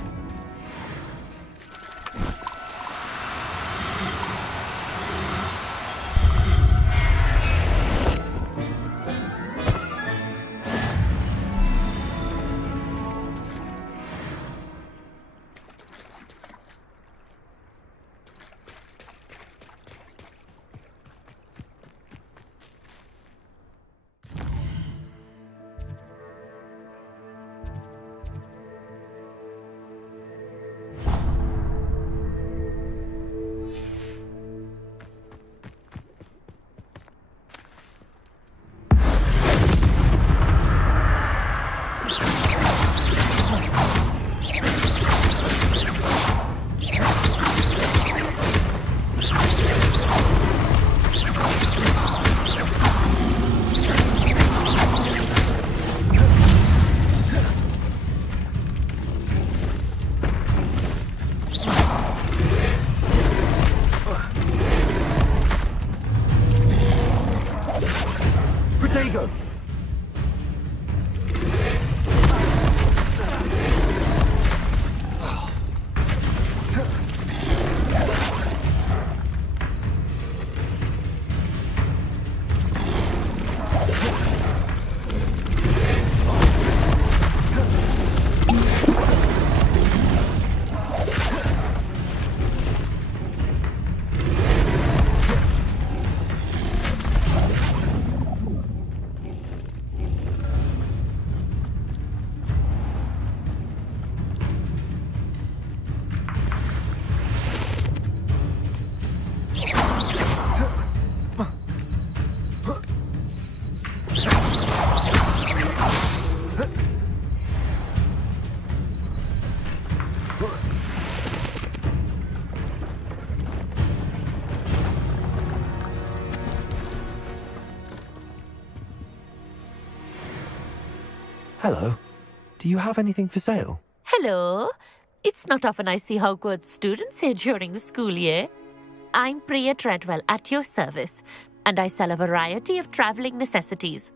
Protego! Hello. Do you have anything for sale? Hello. It's not often I see Hogwarts students here during the school year. I'm Priya Treadwell, at your service, and I sell a variety of travelling necessities.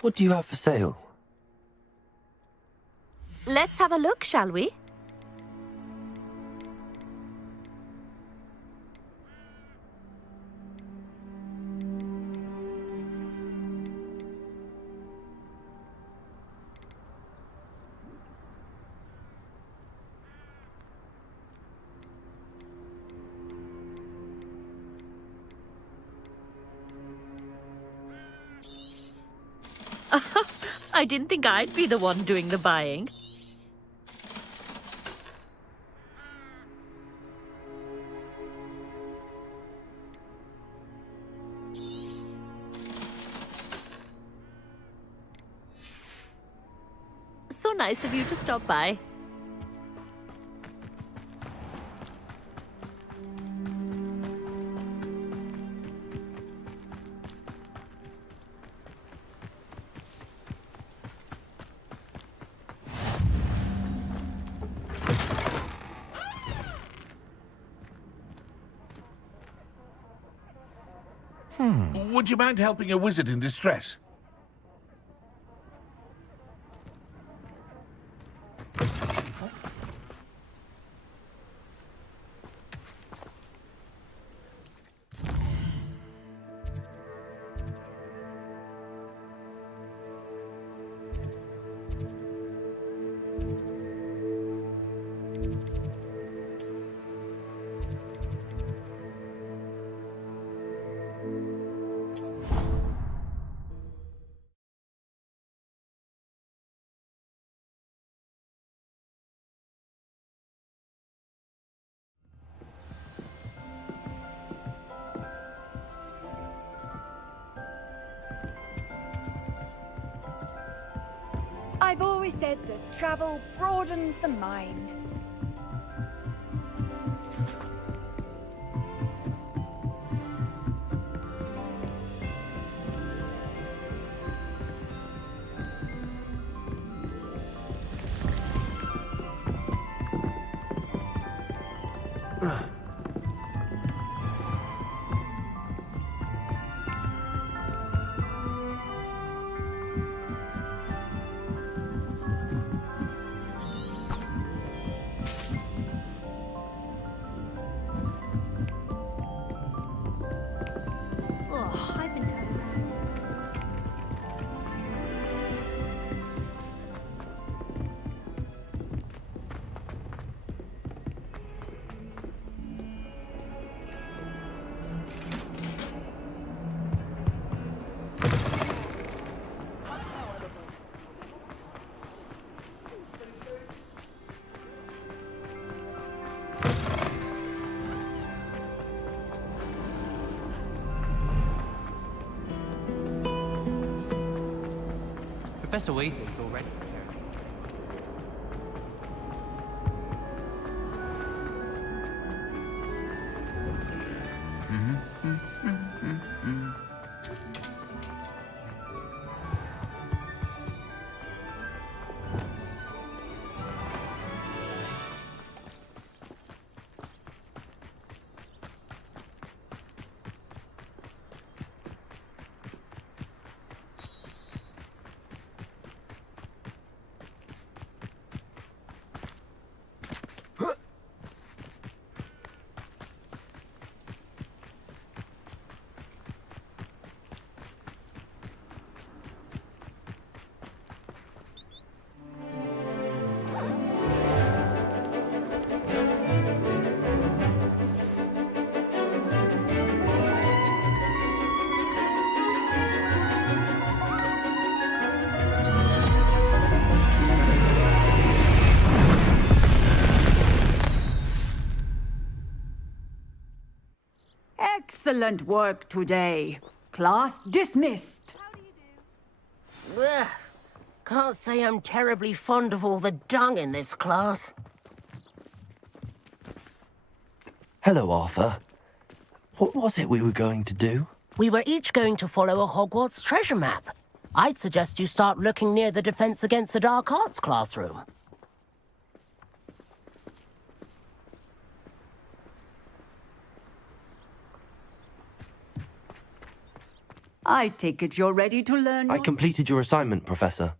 What do you have for sale? Let's have a look, shall we? I didn't think I'd be the one doing the buying. So nice of you to stop by. Would you mind helping a wizard in distress? I've always said that travel broadens the mind. Professor Weasley's already prepared. Excellent work today. Class dismissed. Ugh. Can't say I'm terribly fond of all the dung in this class. Hello, Arthur. What was it we were going to do? We were each going to follow a Hogwarts treasure map. I'd suggest you start looking near the Defense Against the Dark Arts classroom. I take it you're ready to learn. I completed your assignment, Professor.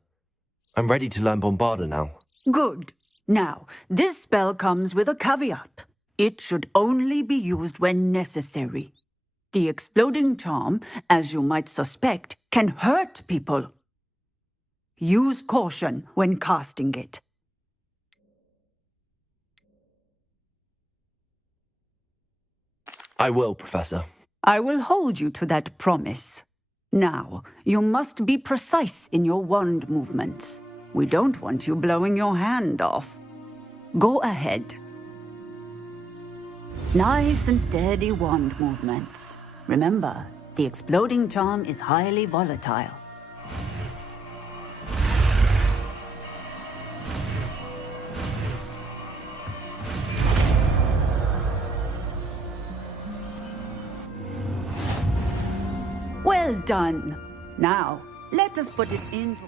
I'm ready to learn Bombarda now. Good. Now, this spell comes with a caveat. It should only be used when necessary. The exploding charm, as you might suspect, can hurt people. Use caution when casting it. I will, Professor. I will hold you to that promise. Now, you must be precise in your wand movements. We don't want you blowing your hand off. Go ahead. Nice and steady wand movements. Remember, the exploding charm is highly volatile. Well done. Now, let us put it into...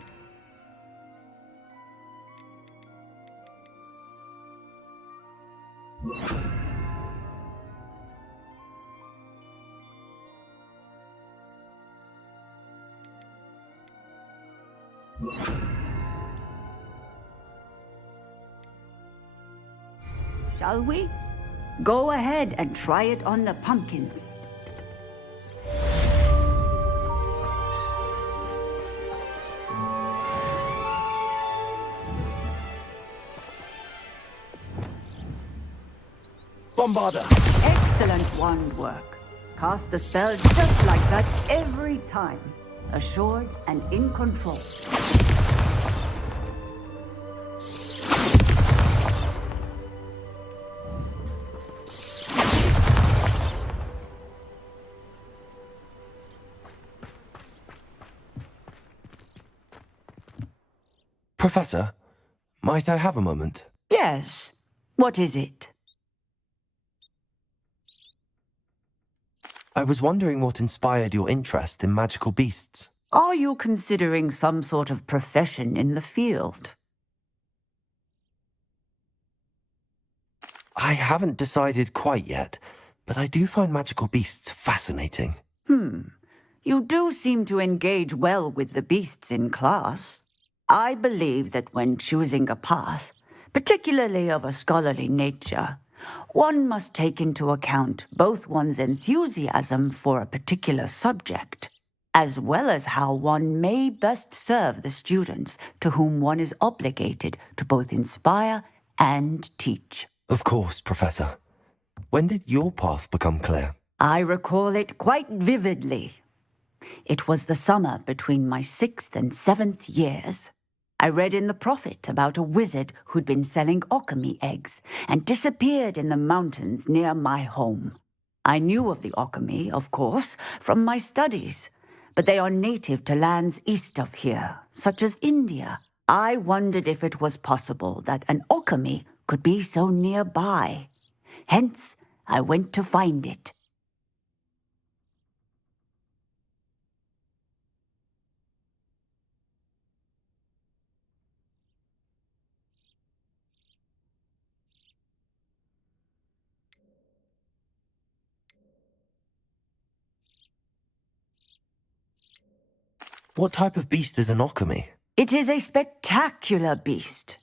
Shall we? Go ahead and try it on the pumpkins. Bombarda! Excellent wand work. Cast the spell just like that every time. Assured and in control. Professor, might I have a moment? Yes. What is it? I was wondering what inspired your interest in magical beasts. Are you considering some sort of profession in the field? I haven't decided quite yet, but I do find magical beasts fascinating. You do seem to engage well with the beasts in class. I believe that when choosing a path, particularly of a scholarly nature, one must take into account both one's enthusiasm for a particular subject, as well as how one may best serve the students to whom one is obligated to both inspire and teach. Of course, Professor. When did your path become clear? I recall it quite vividly. It was the summer between my 6th and 7th years. I read in the Prophet about a wizard who'd been selling alchemy eggs and disappeared in the mountains near my home. I knew of the alchemy, of course, from my studies, but they are native to lands east of here, such as India. I wondered if it was possible that an alchemy could be so nearby. Hence, I went to find it. What type of beast is an alchemy? It is a spectacular beast.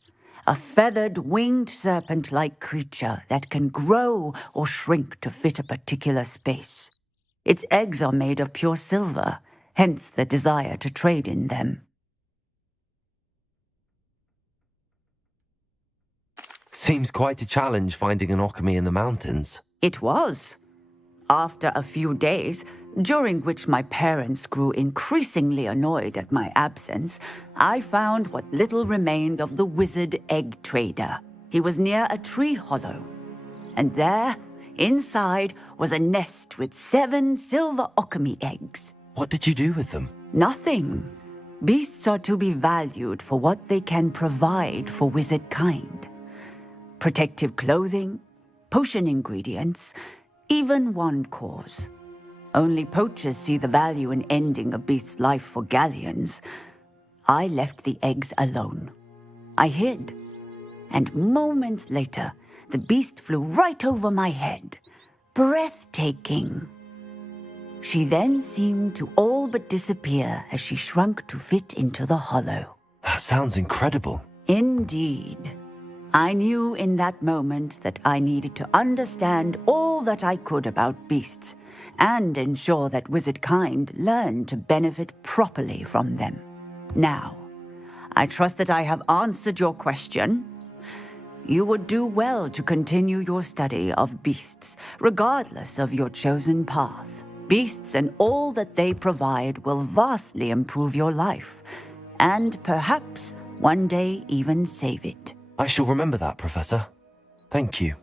A feathered, winged serpent-like creature that can grow or shrink to fit a particular space. Its eggs are made of pure silver, hence the desire to trade in them. Seems quite a challenge finding an alchemy in the mountains. It was. After a few days, during which my parents grew increasingly annoyed at my absence, I found what little remained of the wizard egg trader. He was near a tree hollow, and there, inside, was a nest with 7 silver alchemy eggs. What did you do with them? Nothing. Beasts are to be valued for what they can provide for wizard kind. Protective clothing, potion ingredients, even wand cores. Only poachers see the value in ending a beast's life for galleons. I left the eggs alone. I hid, and moments later, the beast flew right over my head. Breathtaking. She then seemed to all but disappear as she shrunk to fit into the hollow. That sounds incredible. Indeed. I knew in that moment that I needed to understand all that I could about beasts and ensure that wizard kind learned to benefit properly from them. Now, I trust that I have answered your question. You would do well to continue your study of beasts, regardless of your chosen path. Beasts and all that they provide will vastly improve your life, and perhaps one day even save it. I shall remember that, Professor. Thank you.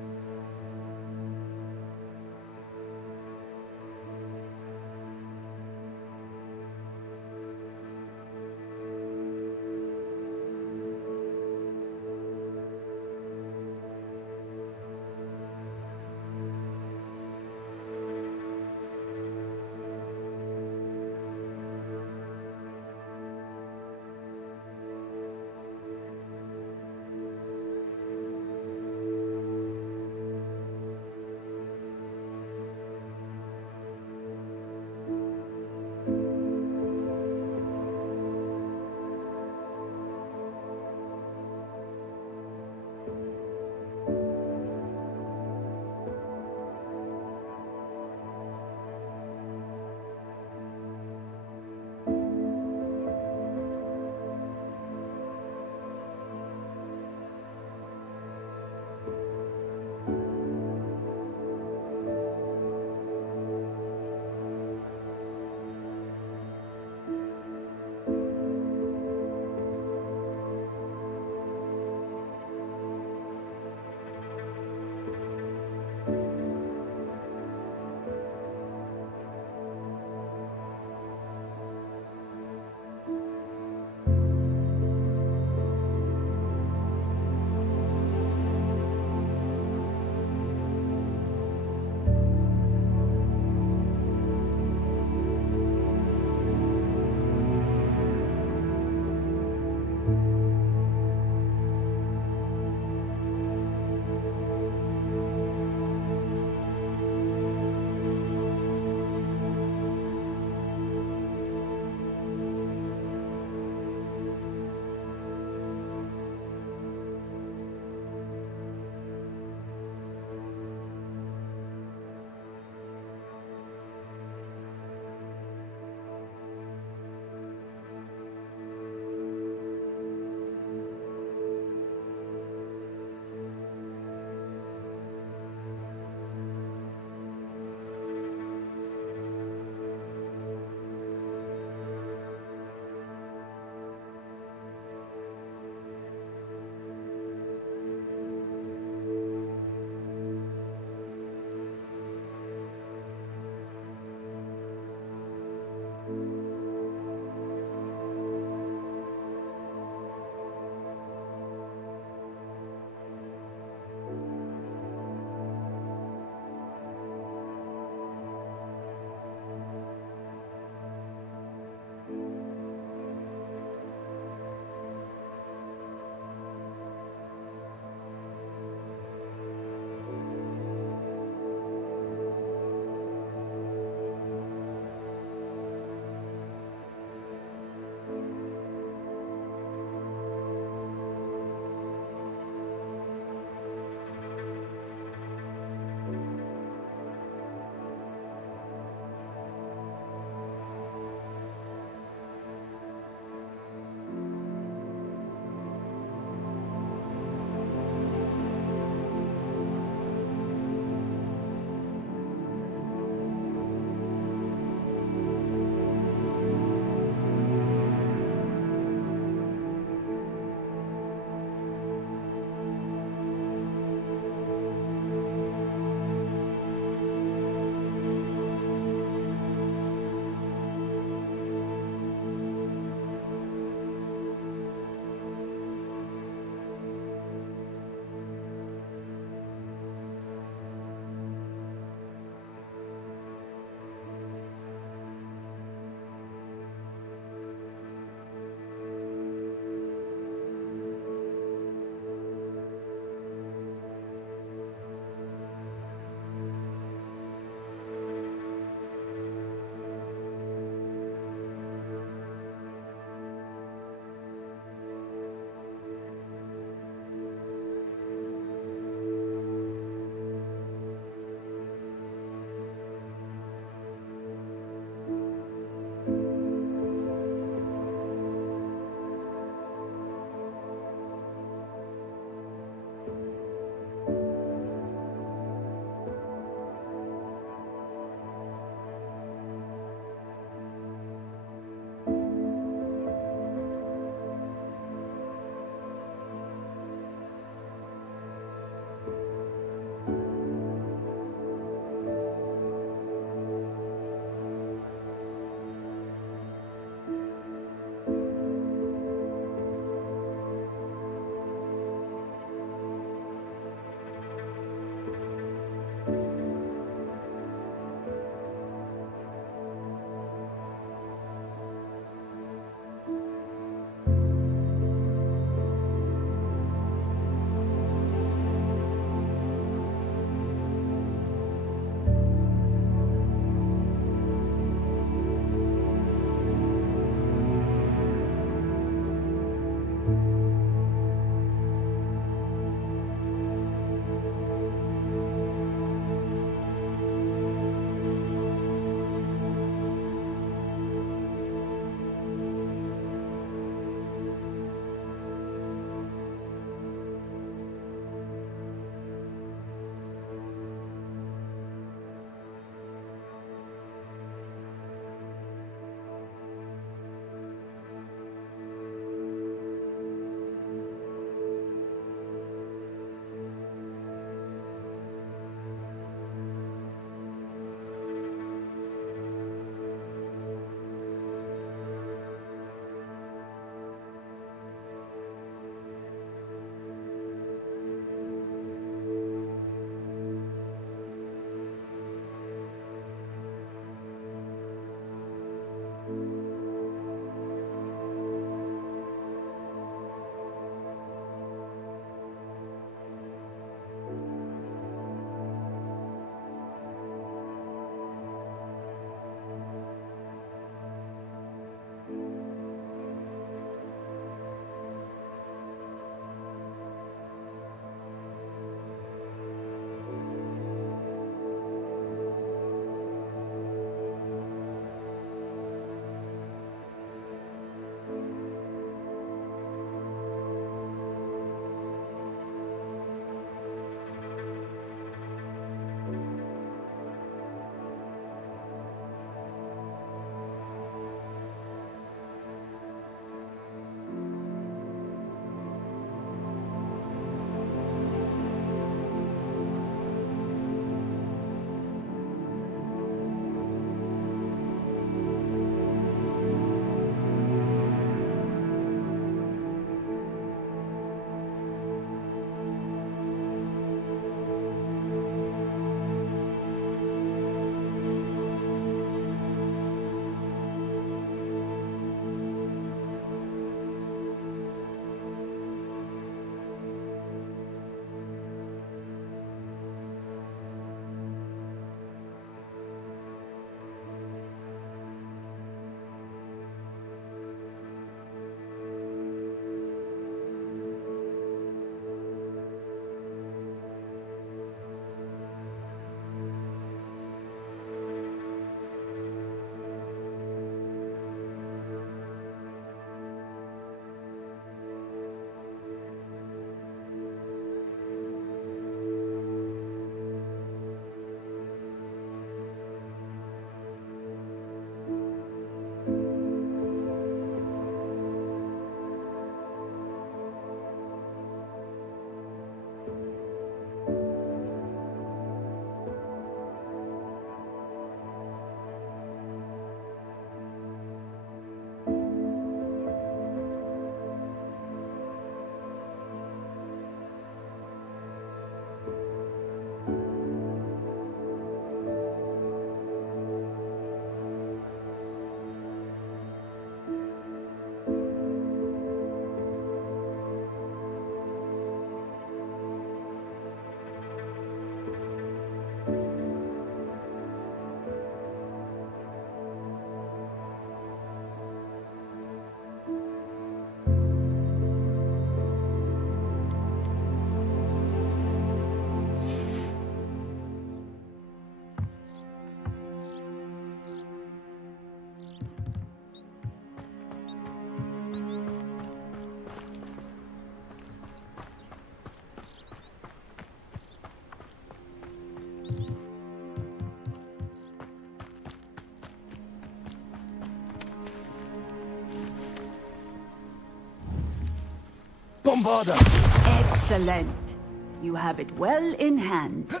bombard us. Excellent. You have it well in hand.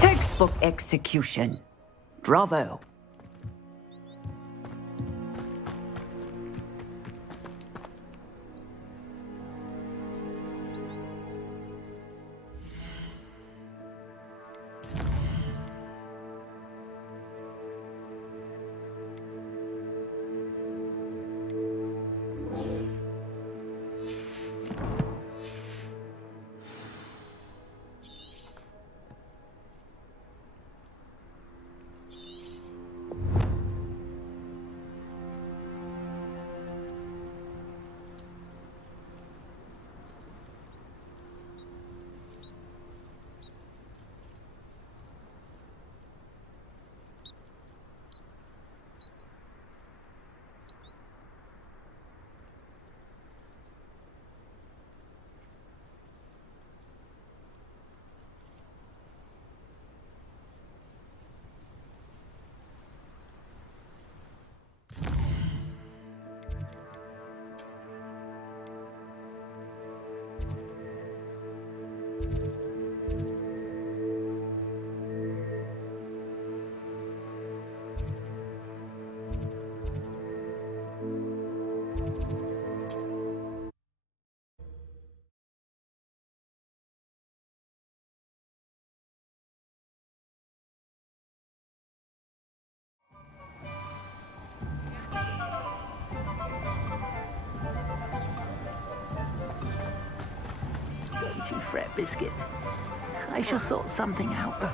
Textbook execution. Bravo. Don't you fret, Biscuit. I shall sort something out.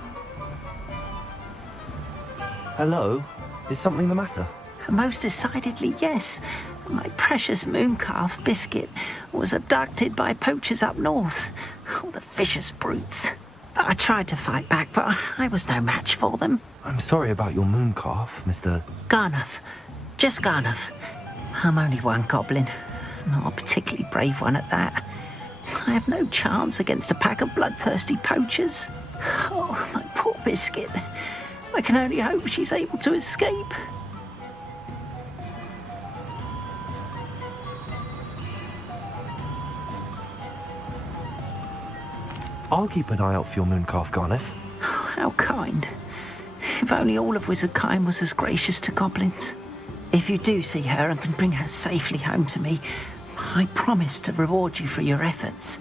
Hello? Is something the matter? Most decidedly, yes. My precious moon calf, Biscuit, was abducted by poachers up north. Oh, the vicious brutes. I tried to fight back, but I was no match for them. I'm sorry about your moon calf, Mr. Garnuff. Just Garnuff. I'm only one goblin. Not a particularly brave one at that. I have no chance against a pack of bloodthirsty poachers. Oh, my poor Biscuit. I can only hope she's able to escape. I'll keep an eye out for your moon calf, Garneth. How kind. If only all of Wizardkind was as gracious to goblins. If you do see her and can bring her safely home to me, I promise to reward you for your efforts.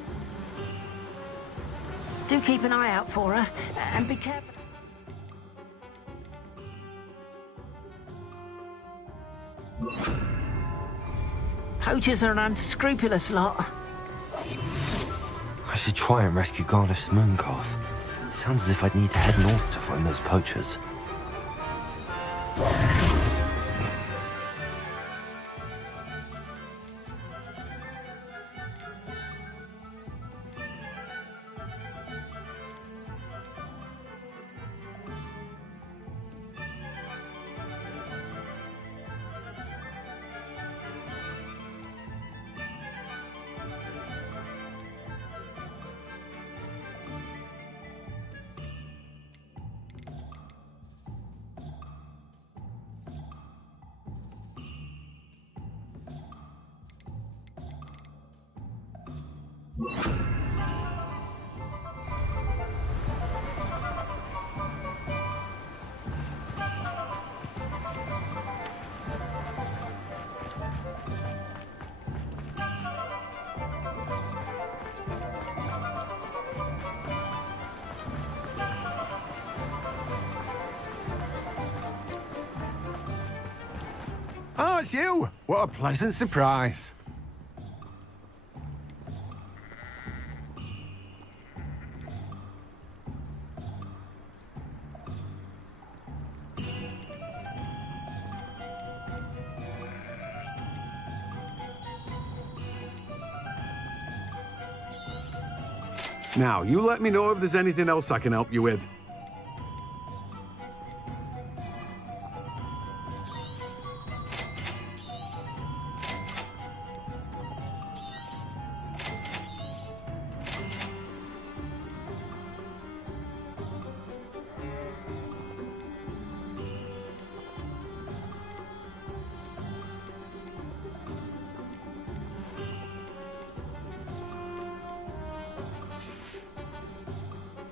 Do keep an eye out for her, and be careful. Poachers are an unscrupulous lot. I should try and rescue Garneth's moon calf. Sounds as if I'd need to head north to find those poachers. Oh, it's you! What a pleasant surprise. Now, you let me know if there's anything else I can help you with.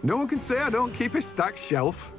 No one can say I don't keep a stacked shelf.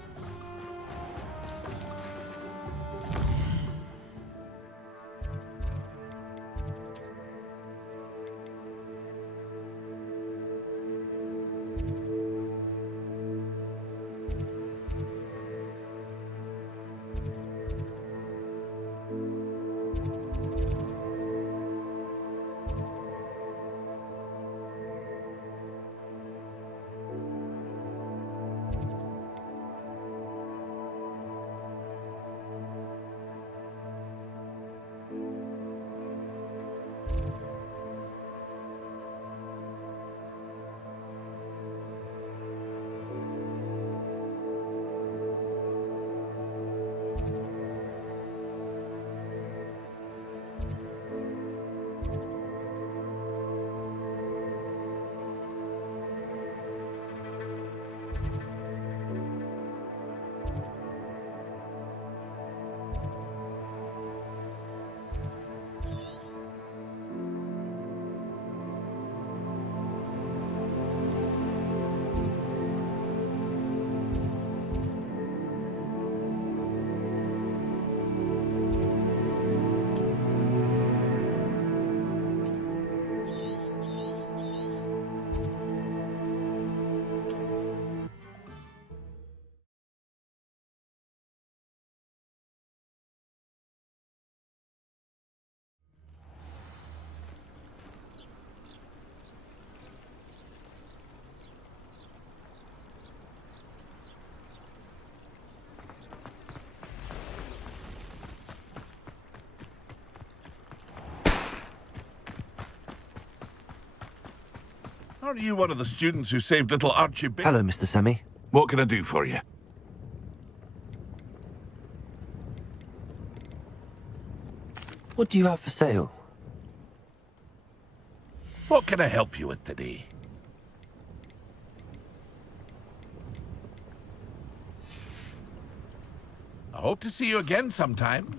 Are you one of the students who saved little Archie Big? Hello, Mr. Semi. What can I do for you? What do you have for sale? What can I help you with today? I hope to see you again sometime.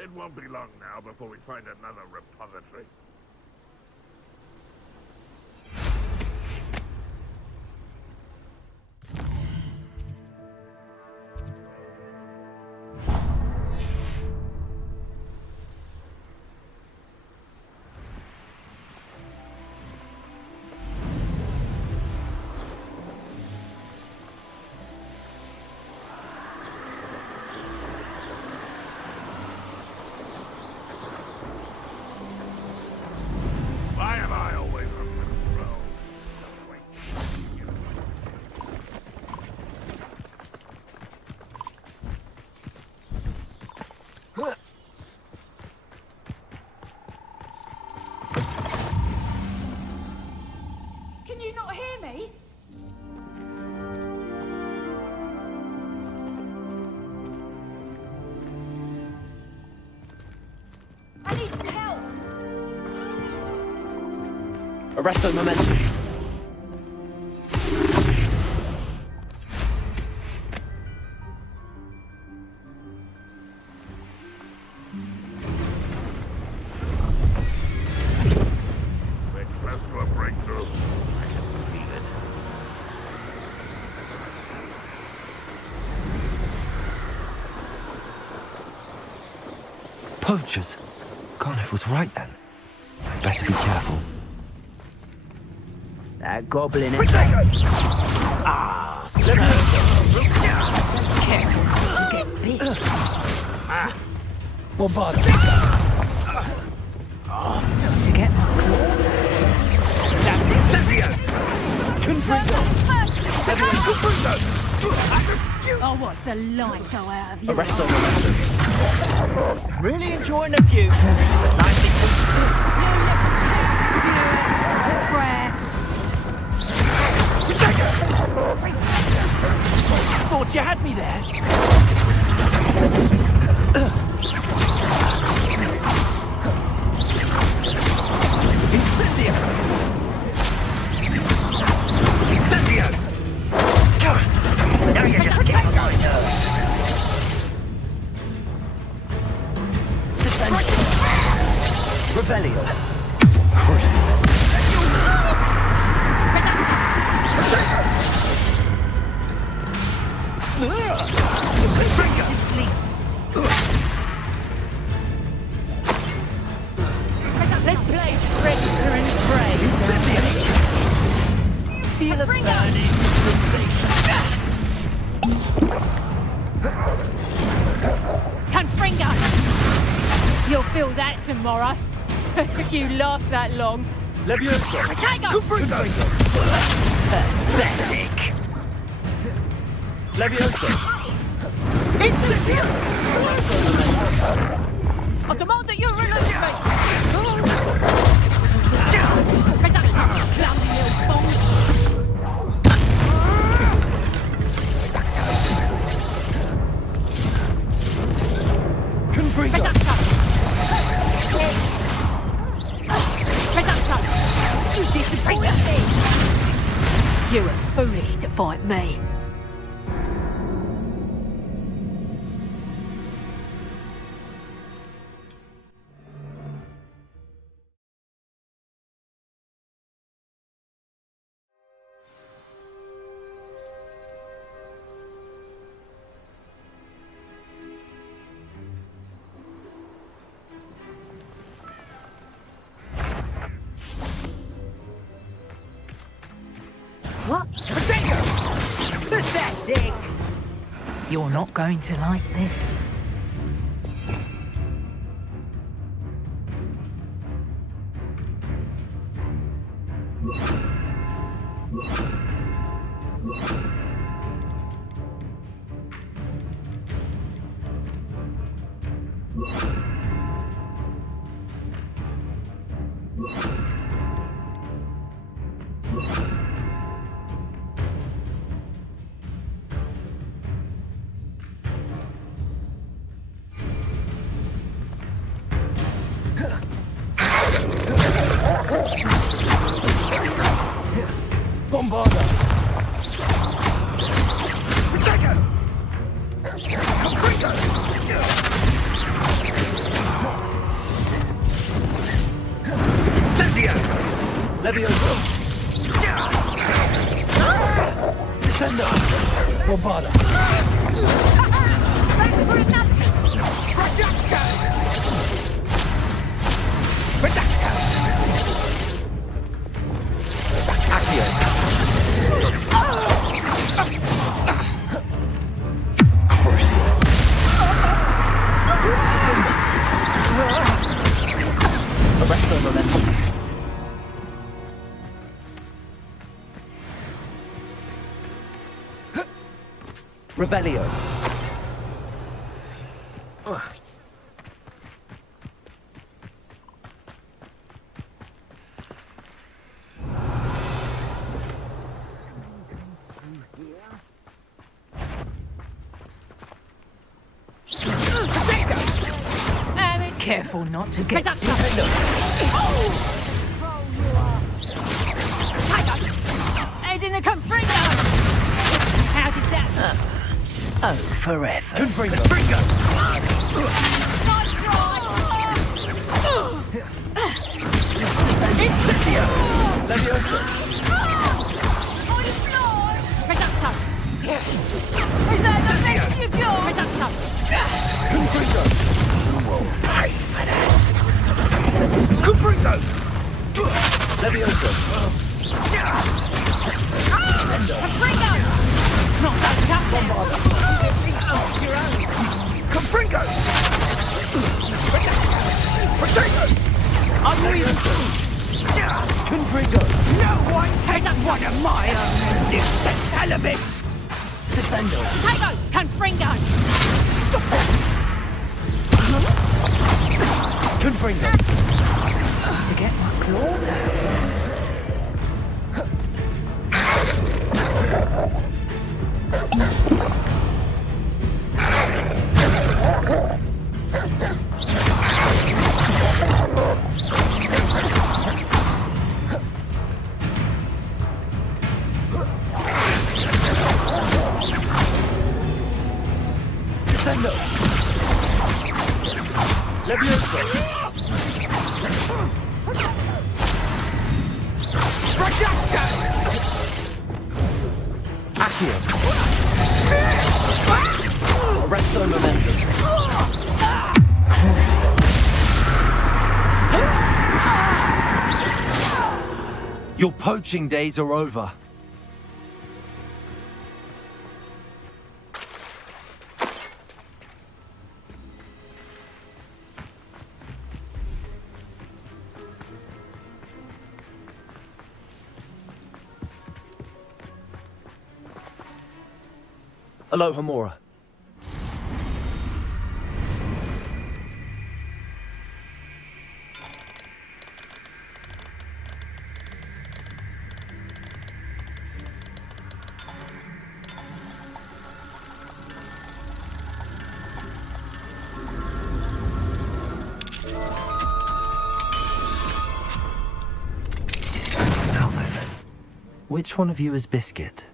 It won't be long now before we find another repository. Why am I always on the road? Can you not hear me? I need some help. Arresto momentum. We're close to a breakthrough. I can believe it. Poachers. Garniff was right then. Better be careful. That goblin... Ah, Get bit. Well, bother. To get my claws. Confringo! Everyone, confringo! I'll watch the light go out of you. Arrest on the lesson. Really enjoying the view. Nicely Thought you had me there. Incendio! Incendio! Now you're just getting my nerves. Descend. Rebellion. Crucible. Let's play predator and prey. Feel a burning sensation. Confringo! You'll feel that tomorrow. If you last that long. Levioso. Potato! Pathetic. Levioso. Incendio! I demand that you release me! Clumsy little bong! Confringo. You disappoint me! You were foolish to fight me. What? Pathetic! You're not going to like this. Bombarda. Protego. Confringo. Incendio. Levioso. Descendo. Bombarda. Redacto. Accio. Crucial. Arrest on the lesson. Revelio. Careful not to get... How did it come free? How did that... Oh, forever. Confringo. Incendio. Levioso. Is that the best you got? Confringo. We'll pay for that. Confringo. Levioso. Confringo! Not so tough now. Confringo. Potato. Levioso. Confringo. No one takes one of my own. It's the Talibin. Descendo! Potato! Confringo! Stop that! Confringo! To get my claws out. Descendo! Levioso! Accio! Arresto momentum! Your poaching days are over. Aloha Mora. Now then, which one of you is Biscuit?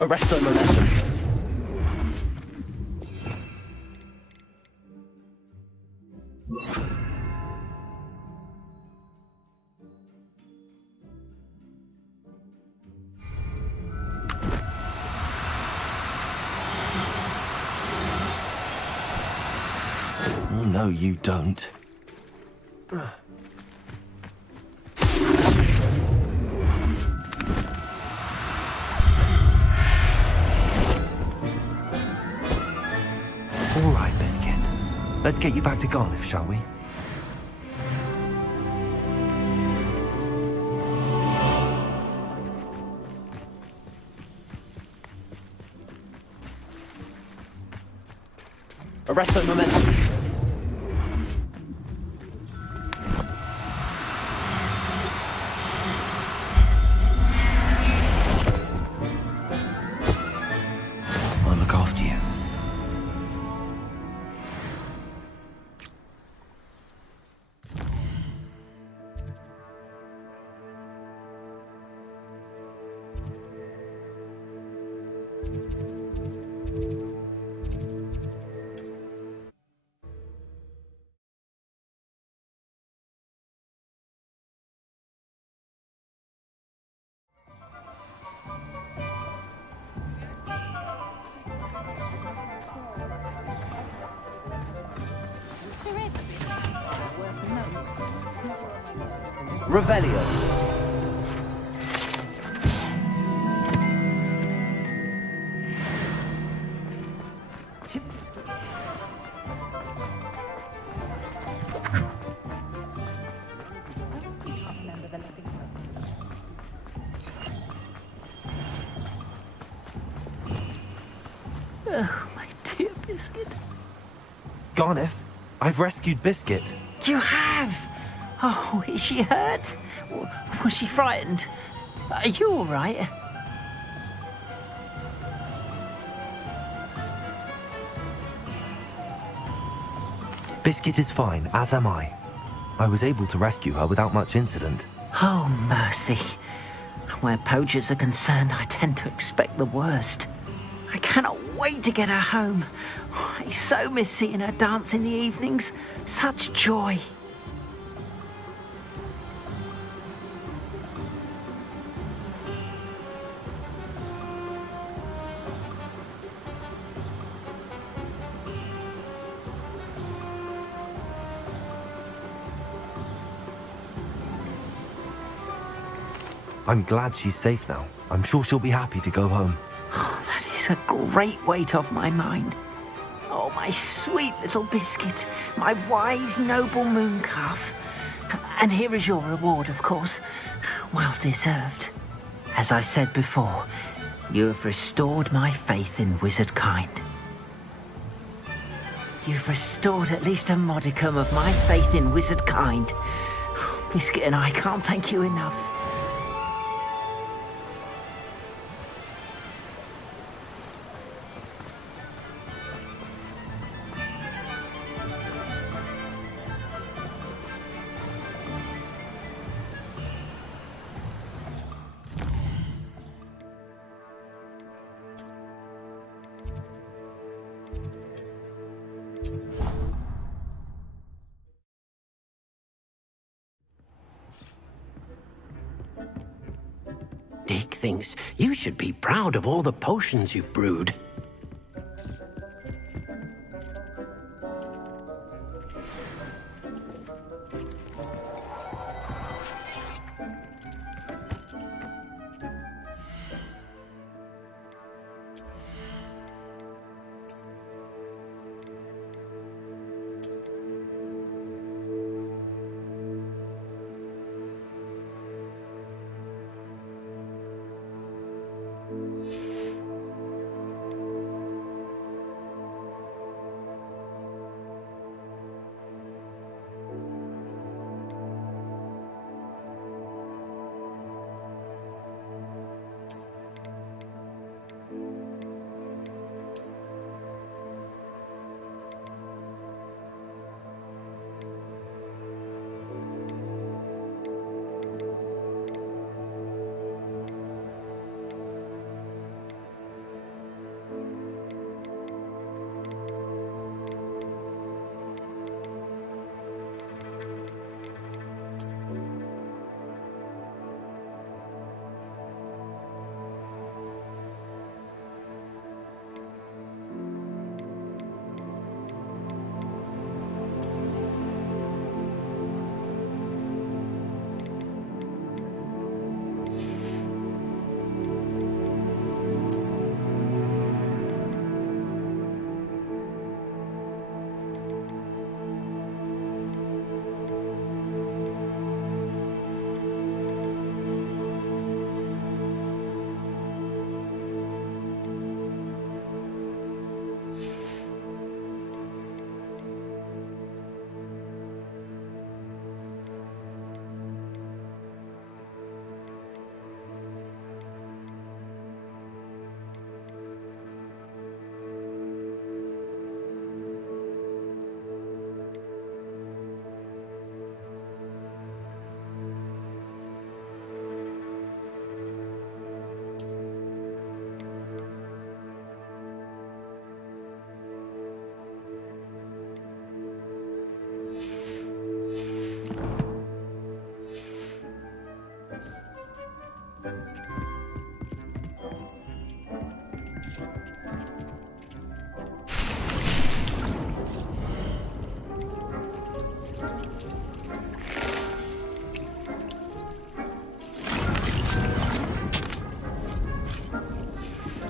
Arresto momentum. Oh, no, you don't. All right, Biscuit. Let's get you back to Garniff, shall we? Arresto momentum. I'll look after you. Revelio. Oh, my dear Biscuit. Garniff, I've rescued Biscuit. You have? Oh, is she hurt? Was she frightened? Are you all right? Biscuit is fine, as am I. I was able to rescue her without much incident. Oh, mercy. Where poachers are concerned, I tend to expect the worst. I cannot wait to get her home. I so miss seeing her dance in the evenings. Such joy. I'm glad she's safe now. I'm sure she'll be happy to go home. Oh, that is a great weight off my mind. Oh, my sweet little biscuit, my wise, noble moon calf. And here is your reward, of course. Well deserved. As I said before, you have restored my faith in wizard kind. You've restored at least a modicum of my faith in wizard kind. Biscuit and I can't thank you enough. Dick thinks you should be proud of all the potions you've brewed.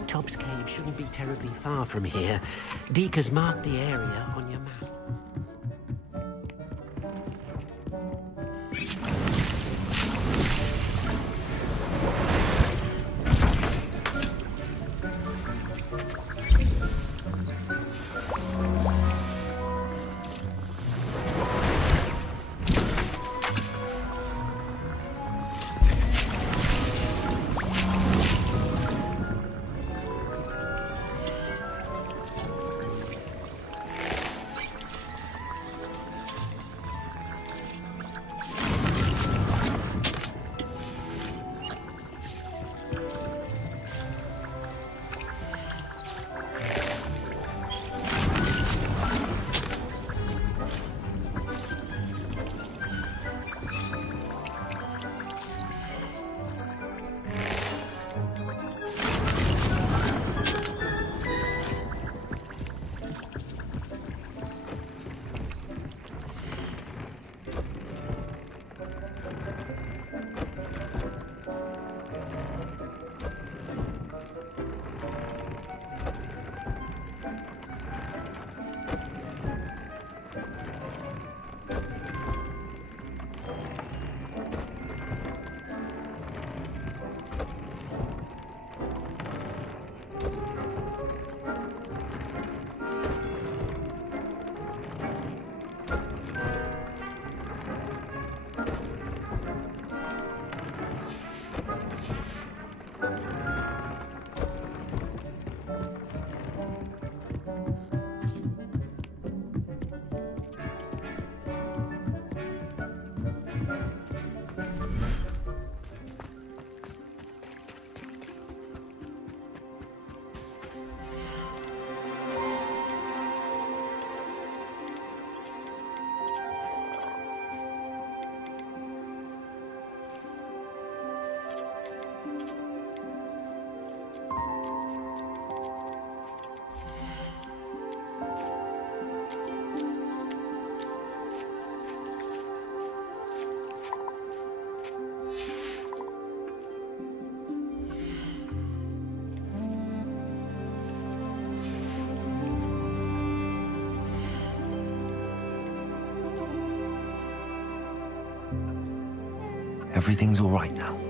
Tobbs Cave shouldn't be terribly far from here. Deke has marked the area on your map. Everything's all right now.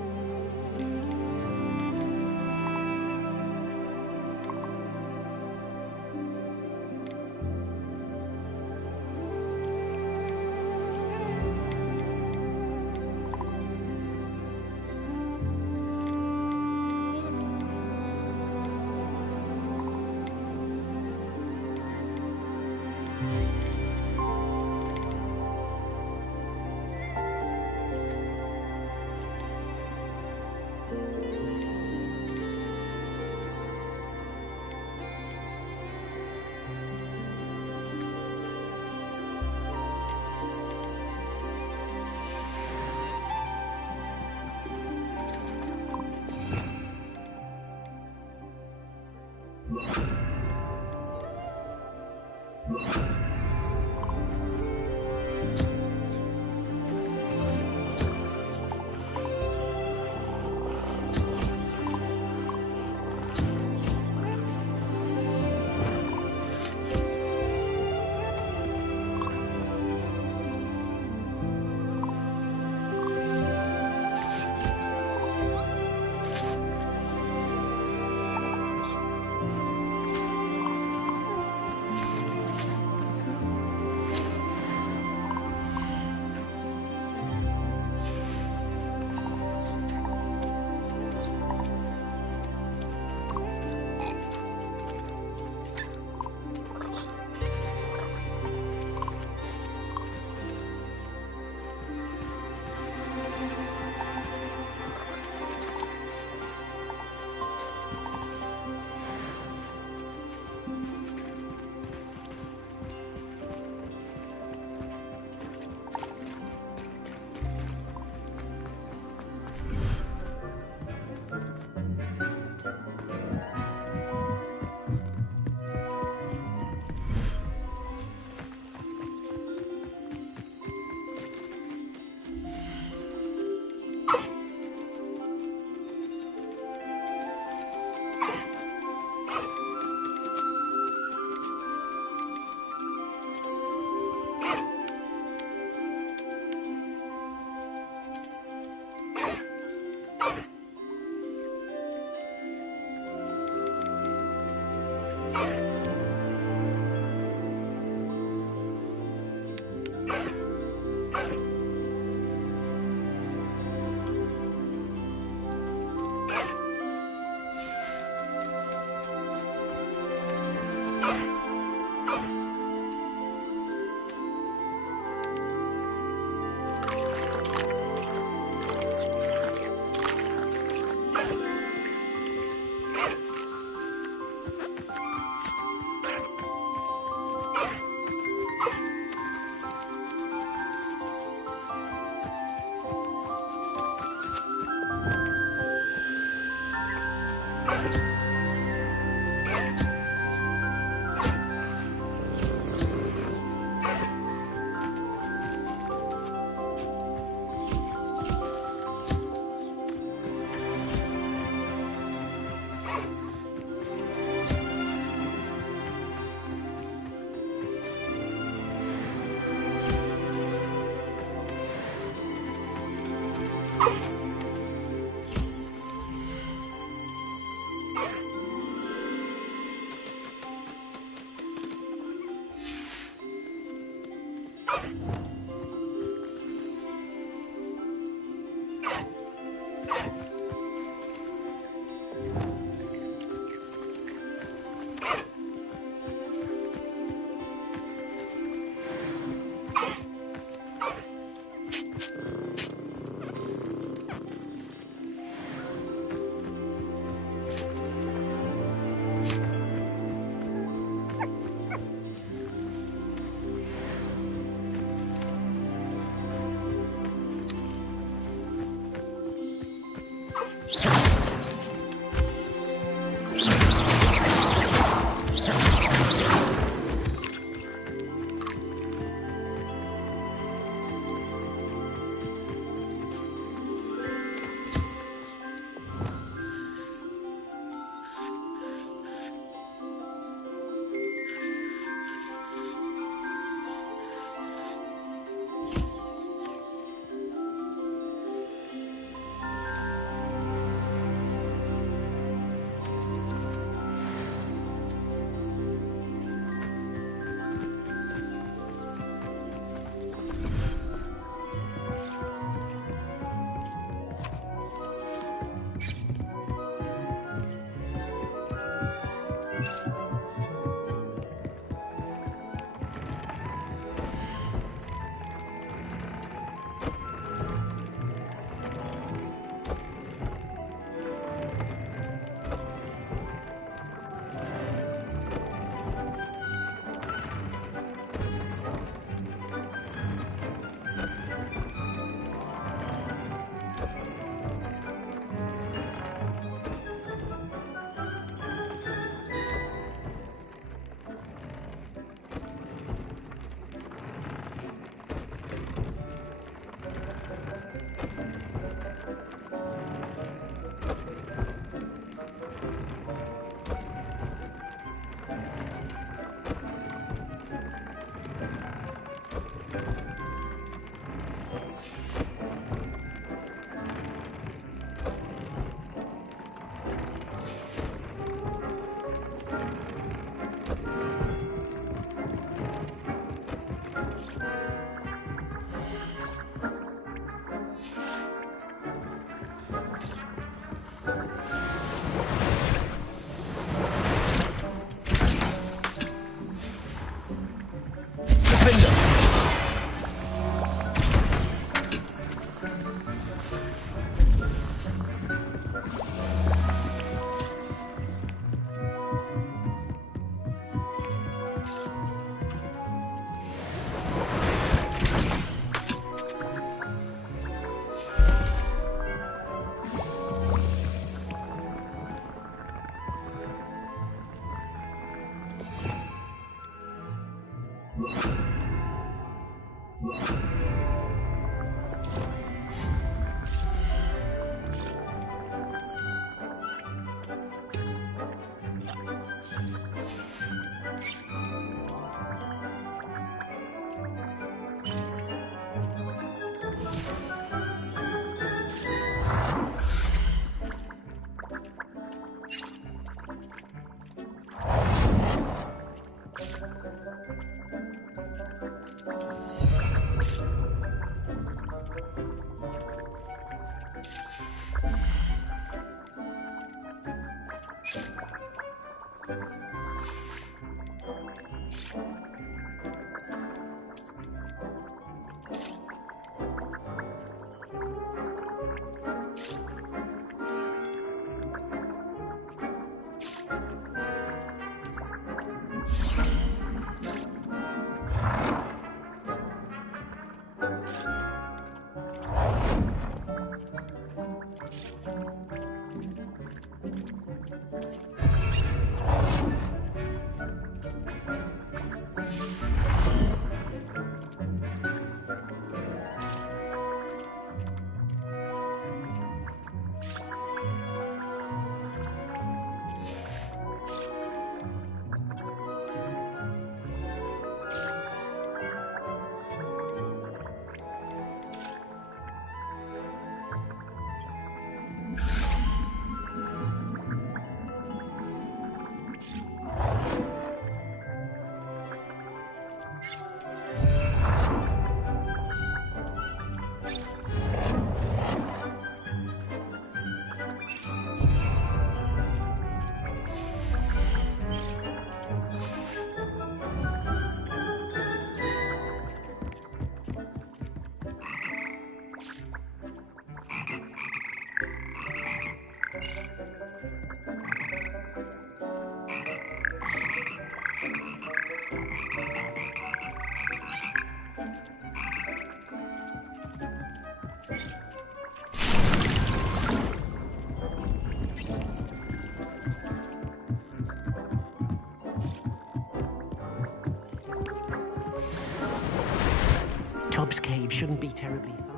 Tobbs Cave shouldn't be terribly far.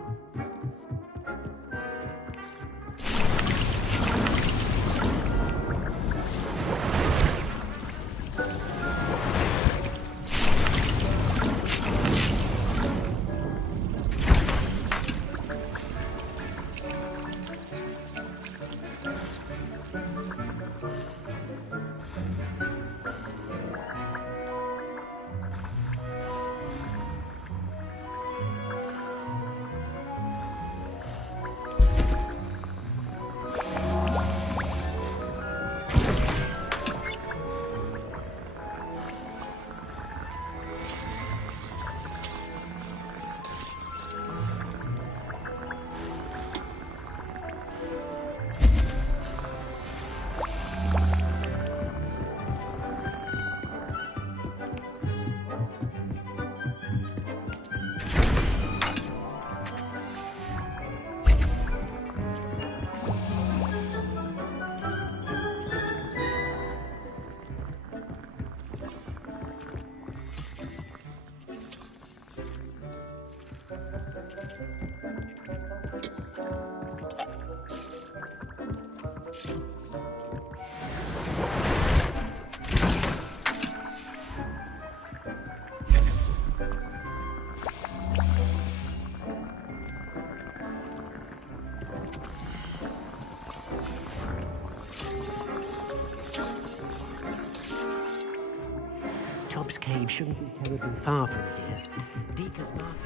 Tobbs Cave shouldn't be terribly far from here. Deacon's Mark.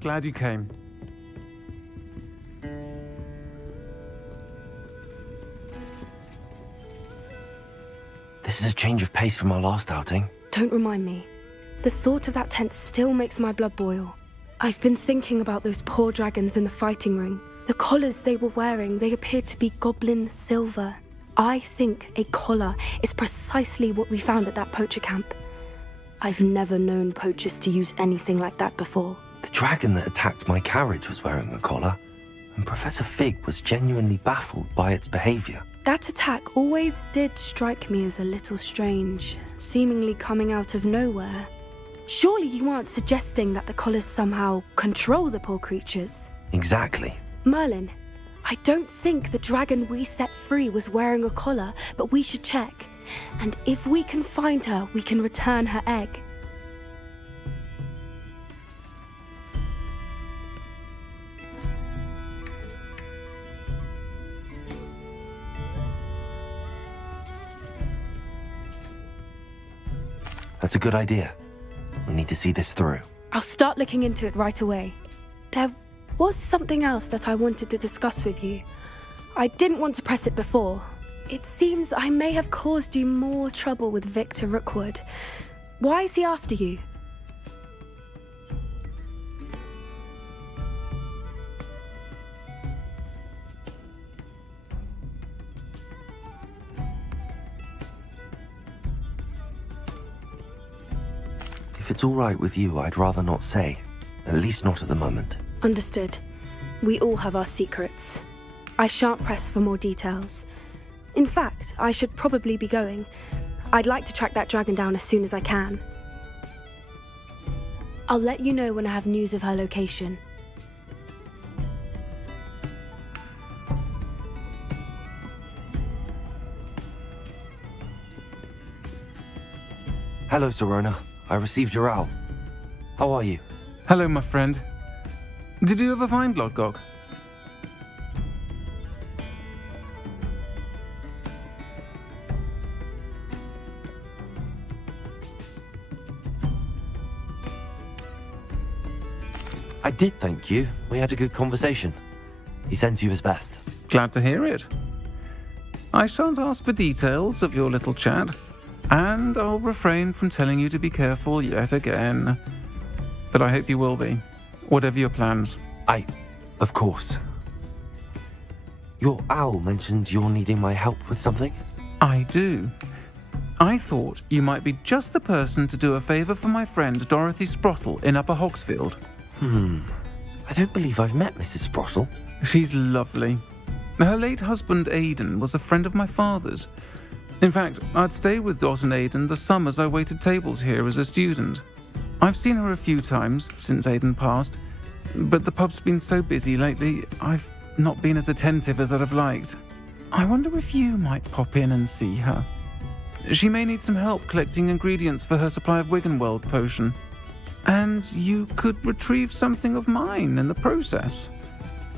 Glad you came. This is a change of pace from our last outing. Don't remind me. The thought of that tent still makes my blood boil. I've been thinking about those poor dragons in the fighting ring. The collars they were wearing, they appeared to be goblin silver. I think a collar is precisely what we found at that poacher camp. I've never known poachers to use anything like that before. The dragon that attacked my carriage was wearing a collar, and Professor Fig was genuinely baffled by its behavior. That attack always did strike me as a little strange, seemingly coming out of nowhere. Surely you aren't suggesting that the collars somehow control the poor creatures? Exactly. Merlin, I don't think the dragon we set free was wearing a collar, but we should check. And if we can find her, we can return her egg. That's a good idea. We need to see this through. I'll start looking into it right away. There was something else that I wanted to discuss with you. I didn't want to press it before. It seems I may have caused you more trouble with Victor Rookwood. Why is he after you? If it's all right with you, I'd rather not say. At least not at the moment. Understood. We all have our secrets. I shan't press for more details. In fact, I should probably be going. I'd like to track that dragon down as soon as I can. I'll let you know when I have news of her location. Hello, Serona. I received your owl. How are you? Hello, my friend. Did you ever find Lodgok? I did, thank you. We had a good conversation. He sends you his best. Glad to hear it. I shan't ask for details of your little chat, and I'll refrain from telling you to be careful yet again. But I hope you will be, whatever your plans. Of course. Your owl mentioned you're needing my help with something? I do. I thought you might be just the person to do a favour for my friend Dorothy Sprottle in Upper Hogsfield. I don't believe I've met Mrs. Sprottle. She's lovely. Her late husband Aidan was a friend of my father's. In fact, I'd stay with Dot and Aidan the summers I waited tables here as a student. I've seen her a few times since Aidan passed, but the pub's been so busy lately, I've not been as attentive as I'd have liked. I wonder if you might pop in and see her. She may need some help collecting ingredients for her supply of Wiggenweld potion. And you could retrieve something of mine in the process.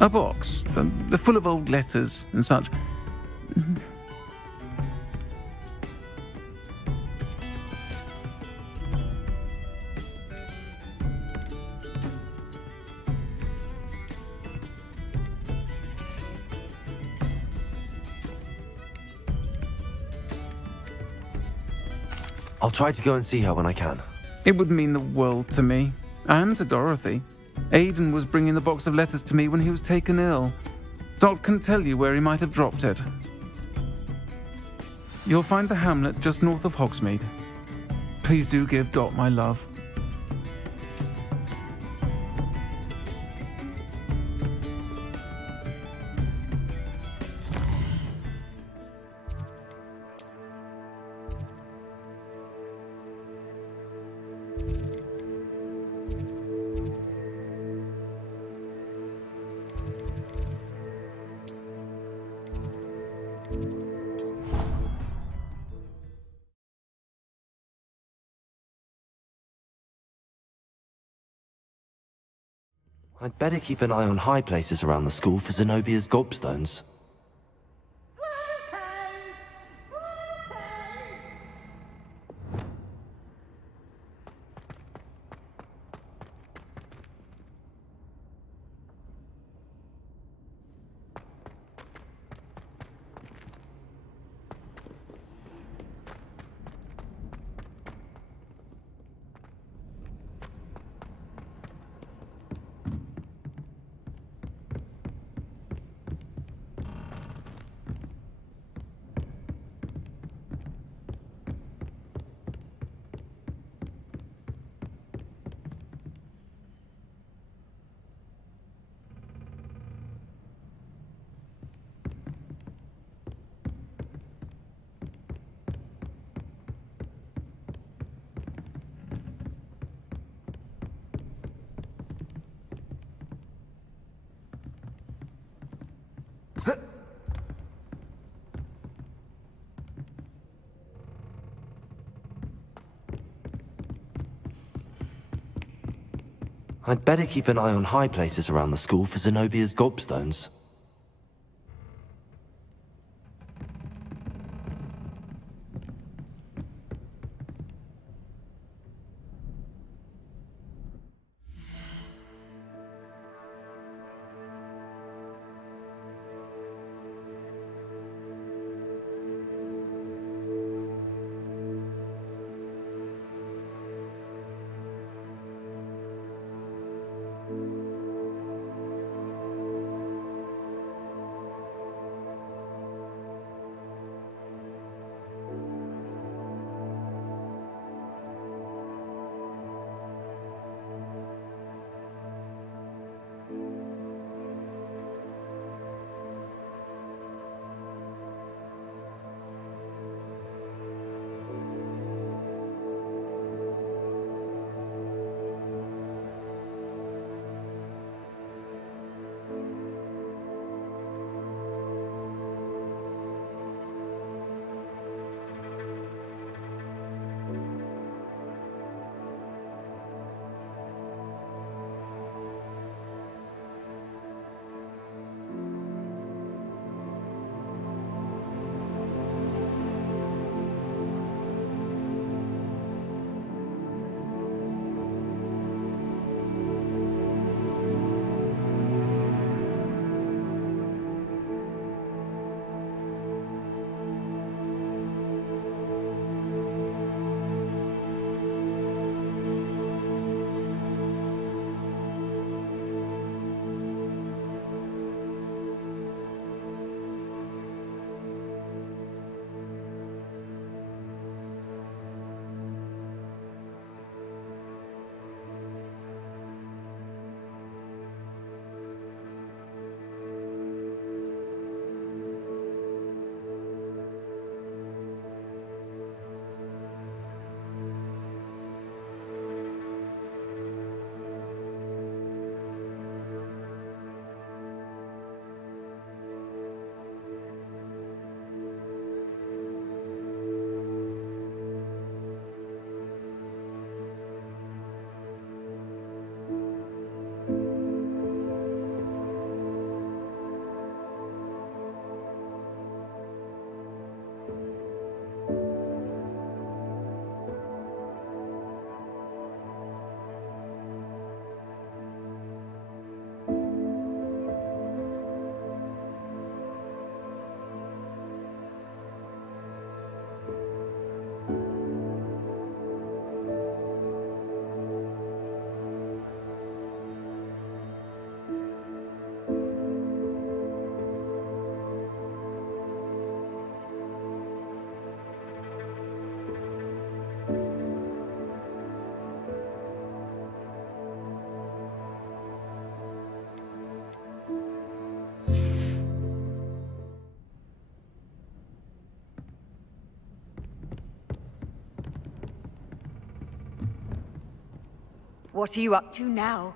A box, full of old letters and such. I'll try to go and see her when I can. It would mean the world to me, and to Dorothy. Aidan was bringing the box of letters to me when he was taken ill. Dot can tell you where he might have dropped it. You'll find the hamlet just north of Hogsmeade. Please do give Dot my love. I'd better keep an eye on high places around the school for Zenobia's gobstones. I'd better keep an eye on high places around the school for Zenobia's gobstones. What are you up to now?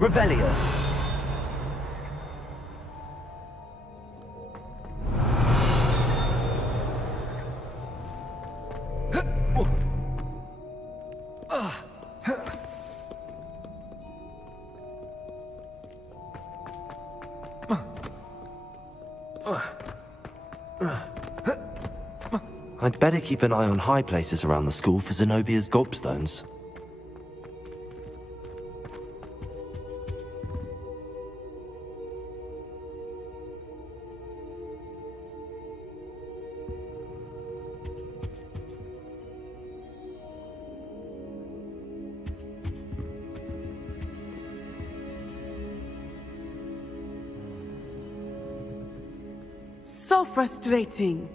Revelio. I'd better keep an eye on high places around the school for Zenobia's gobstones. So frustrating.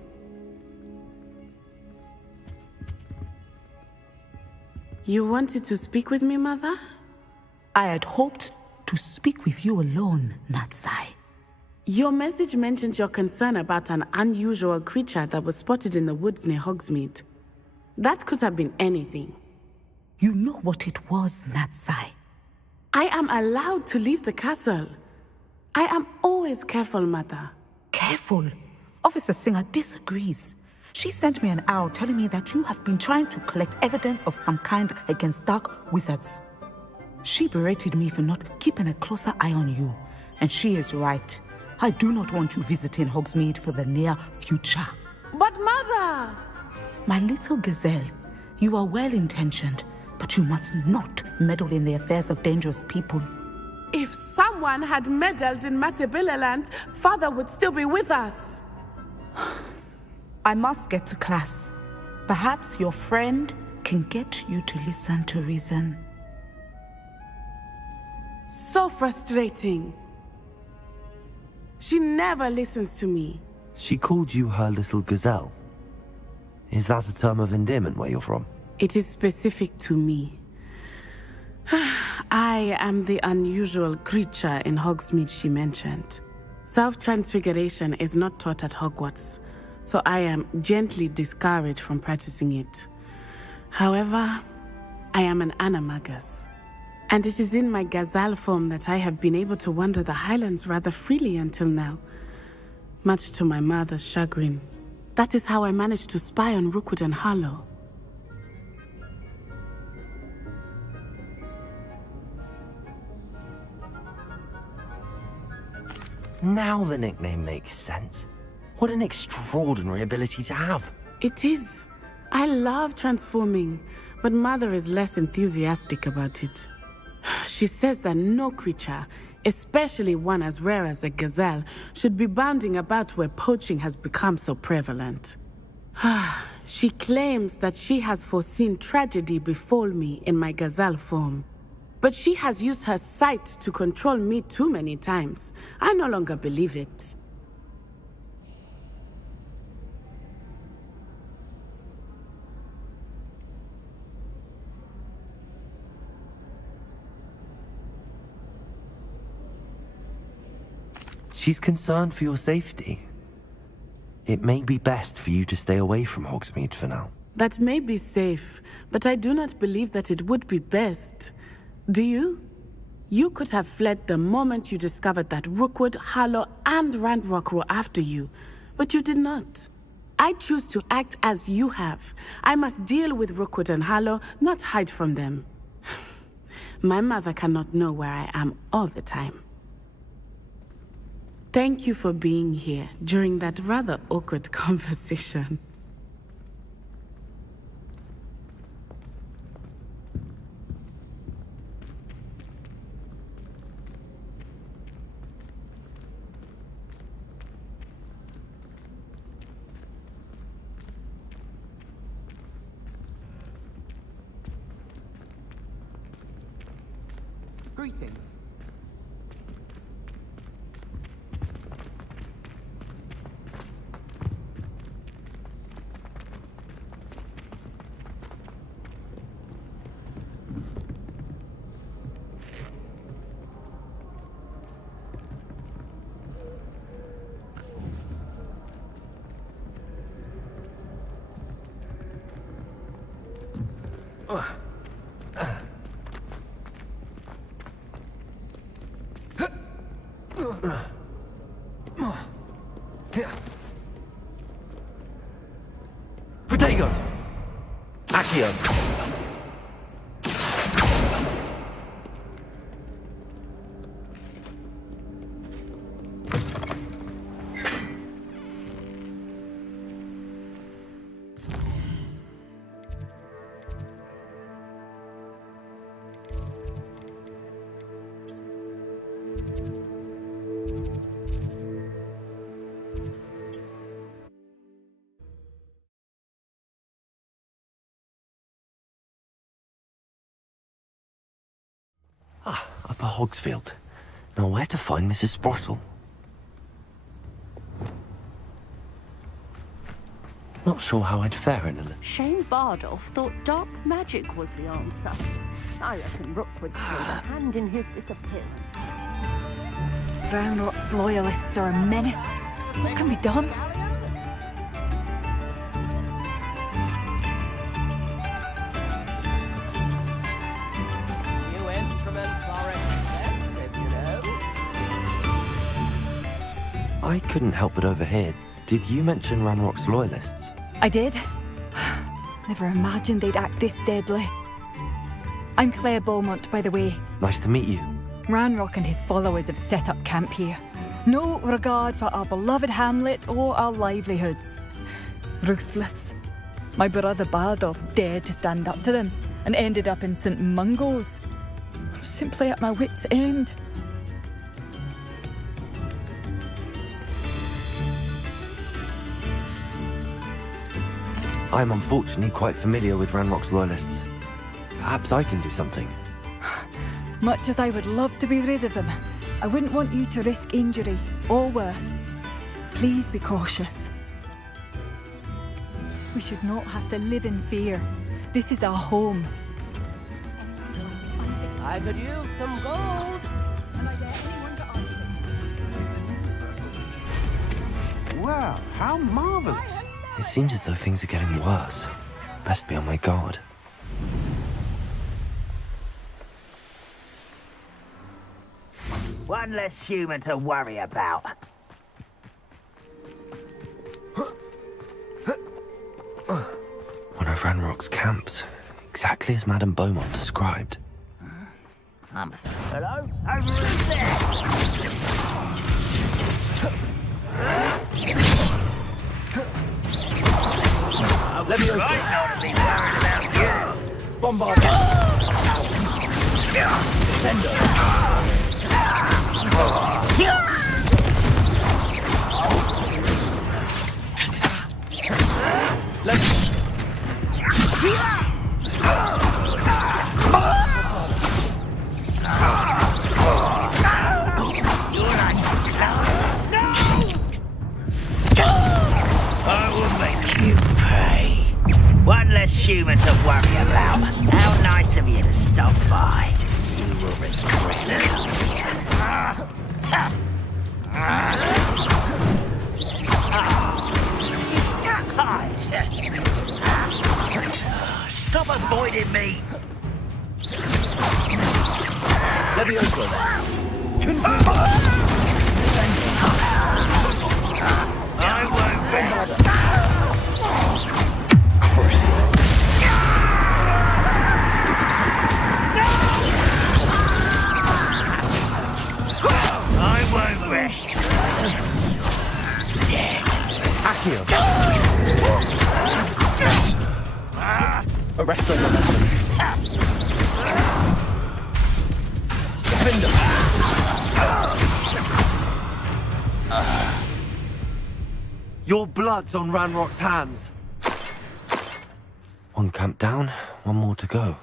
You wanted to speak with me, Mother? I had hoped to speak with you alone, Natsai. Your message mentioned your concern about an unusual creature that was spotted in the woods near Hogsmeade. That could have been anything. You know what it was, Natsai. I am allowed to leave the castle. I am always careful, Mother. Careful? Officer Singer disagrees. She sent me an owl telling me that you have been trying to collect evidence of some kind against dark wizards. She berated me for not keeping a closer eye on you, and she is right. I do not want you visiting Hogsmeade for the near future. But Mother! My little gazelle, you are well-intentioned, but you must not meddle in the affairs of dangerous people. If someone had meddled in Matabeleland, Father would still be with us. I must get to class. Perhaps your friend can get you to listen to reason. So frustrating. She never listens to me. She called you her little gazelle. Is that a term of endearment where you're from? It is specific to me. I am the unusual creature in Hogsmeade she mentioned. Self-transfiguration is not taught at Hogwarts, so I am gently discouraged from practicing it. However, I am an animagus, and it is in my gazelle form that I have been able to wander the Highlands rather freely until now, much to my mother's chagrin. That is how I managed to spy on Rookwood and Harlow. Now the nickname makes sense. What an extraordinary ability to have. It is. I love transforming, but Mother is less enthusiastic about it. She says that no creature, especially one as rare as a gazelle, should be bounding about where poaching has become so prevalent. She claims that she has foreseen tragedy befall me in my gazelle form. But she has used her sight to control me too many times. I no longer believe it. She's concerned for your safety. It may be best for you to stay away from Hogsmeade for now. That may be safe, but I do not believe that it would be best. Do you? You could have fled the moment you discovered that Rookwood, Harlow, and Ranrock were after you, but you did not. I choose to act as you have. I must deal with Rookwood and Harlow, not hide from them. My mother cannot know where I am all the time. Thank you for being here during that rather awkward conversation. Greetings. Protego! Accio! Upper Hogsfield. Now where to find Mrs. Sprottle? Not sure how I'd fare in a... Shane Bardolph thought dark magic was the answer. I reckon Rookwood played a hand in his disappearance. Ranrock's loyalists are a menace. What can be done? New instruments are expensive, you know. I couldn't help but overhear. Did you mention Ranrock's loyalists? I did. Never imagined they'd act this deadly. I'm Claire Beaumont, by the way. Nice to meet you. Ranrock and his followers have set up camp here. No regard for our beloved hamlet or our livelihoods. Ruthless. My brother Bardolph dared to stand up to them and ended up in St. Mungo's. I'm simply at my wit's end. I'm unfortunately quite familiar with Ranrock's loyalists. Perhaps I can do something. Much as I would love to be rid of them, I wouldn't want you to risk injury, or worse. Please be cautious. We should not have to live in fear. This is our home. I could use some gold. Well, how marvelous. It seems as though things are getting worse. Best be on my guard. One less human to worry about. One of Ranrock's camps. Exactly as Madame Beaumont described. Hello? Over there! Let me right now to be worried about you. Bombard. Send I will make you pay. One less human to worry about. How nice of you to stop by. You will regret it. Stop avoiding me. Leviosa. I won't rest. I won't rest. Dead. Accio. Arrest the lesson. Defender. Your blood's on Ranrock's hands. One camp down, one more to go.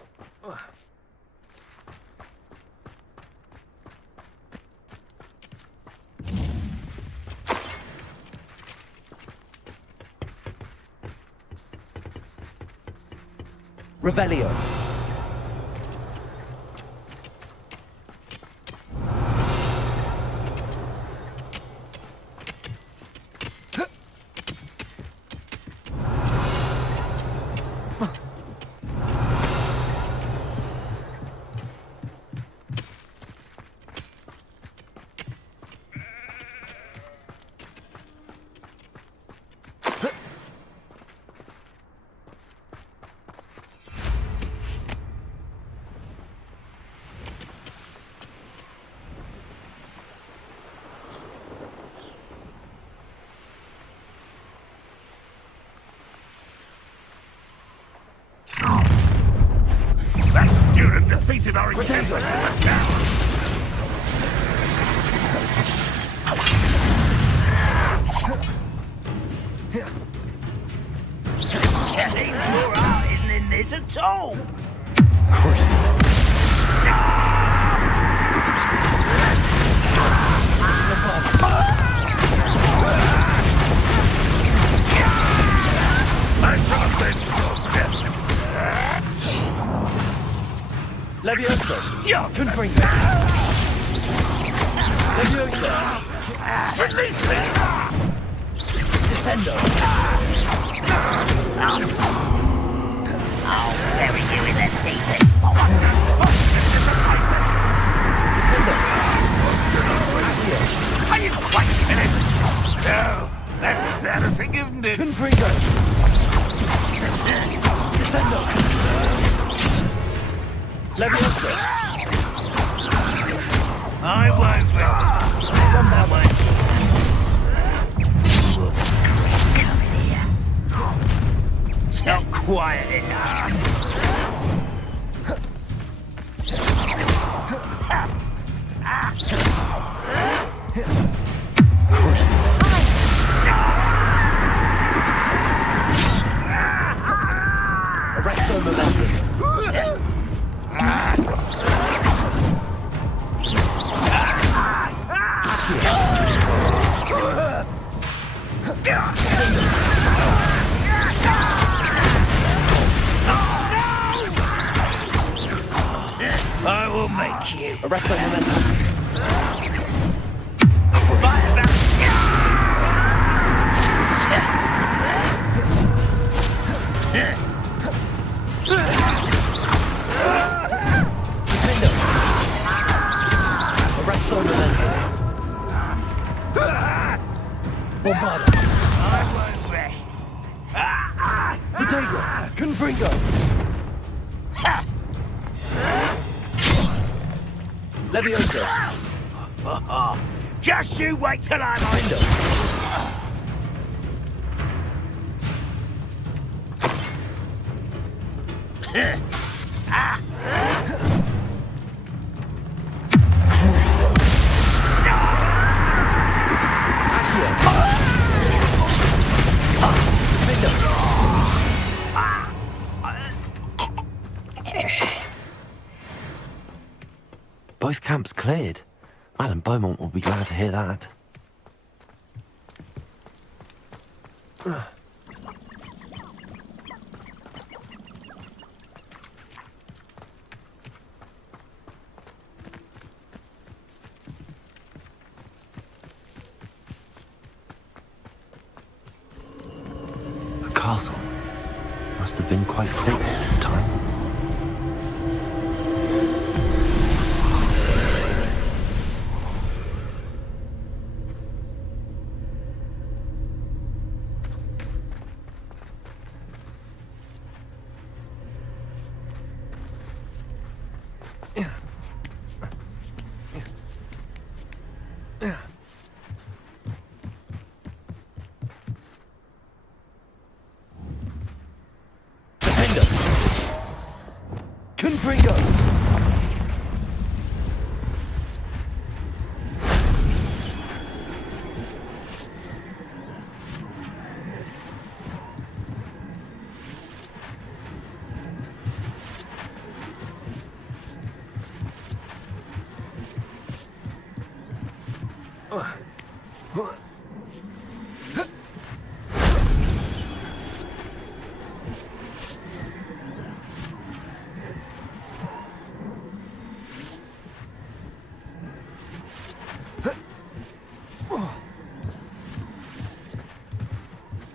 Revelio. That student defeated our intenders in the tower. Telling your art isn't in this at all. Levioso! Yes! Confringo! Levioso! Release me! Descendo! I'll bury you in the deepest vault. Are you quite finished? No, that's embarrassing, isn't it? Confringo! Descendo! Levioso! I won't run that way. It's not quiet enough. Arresto momentum. I will make you. Arresto momentum. Arresto momentum. Bombado. I won't rest. Potato. Confringo. Levioso. Just you wait till I'm on. Both camps cleared. Madam Beaumont will be glad to hear that. A castle. Must have been quite stately at its time. Confringo!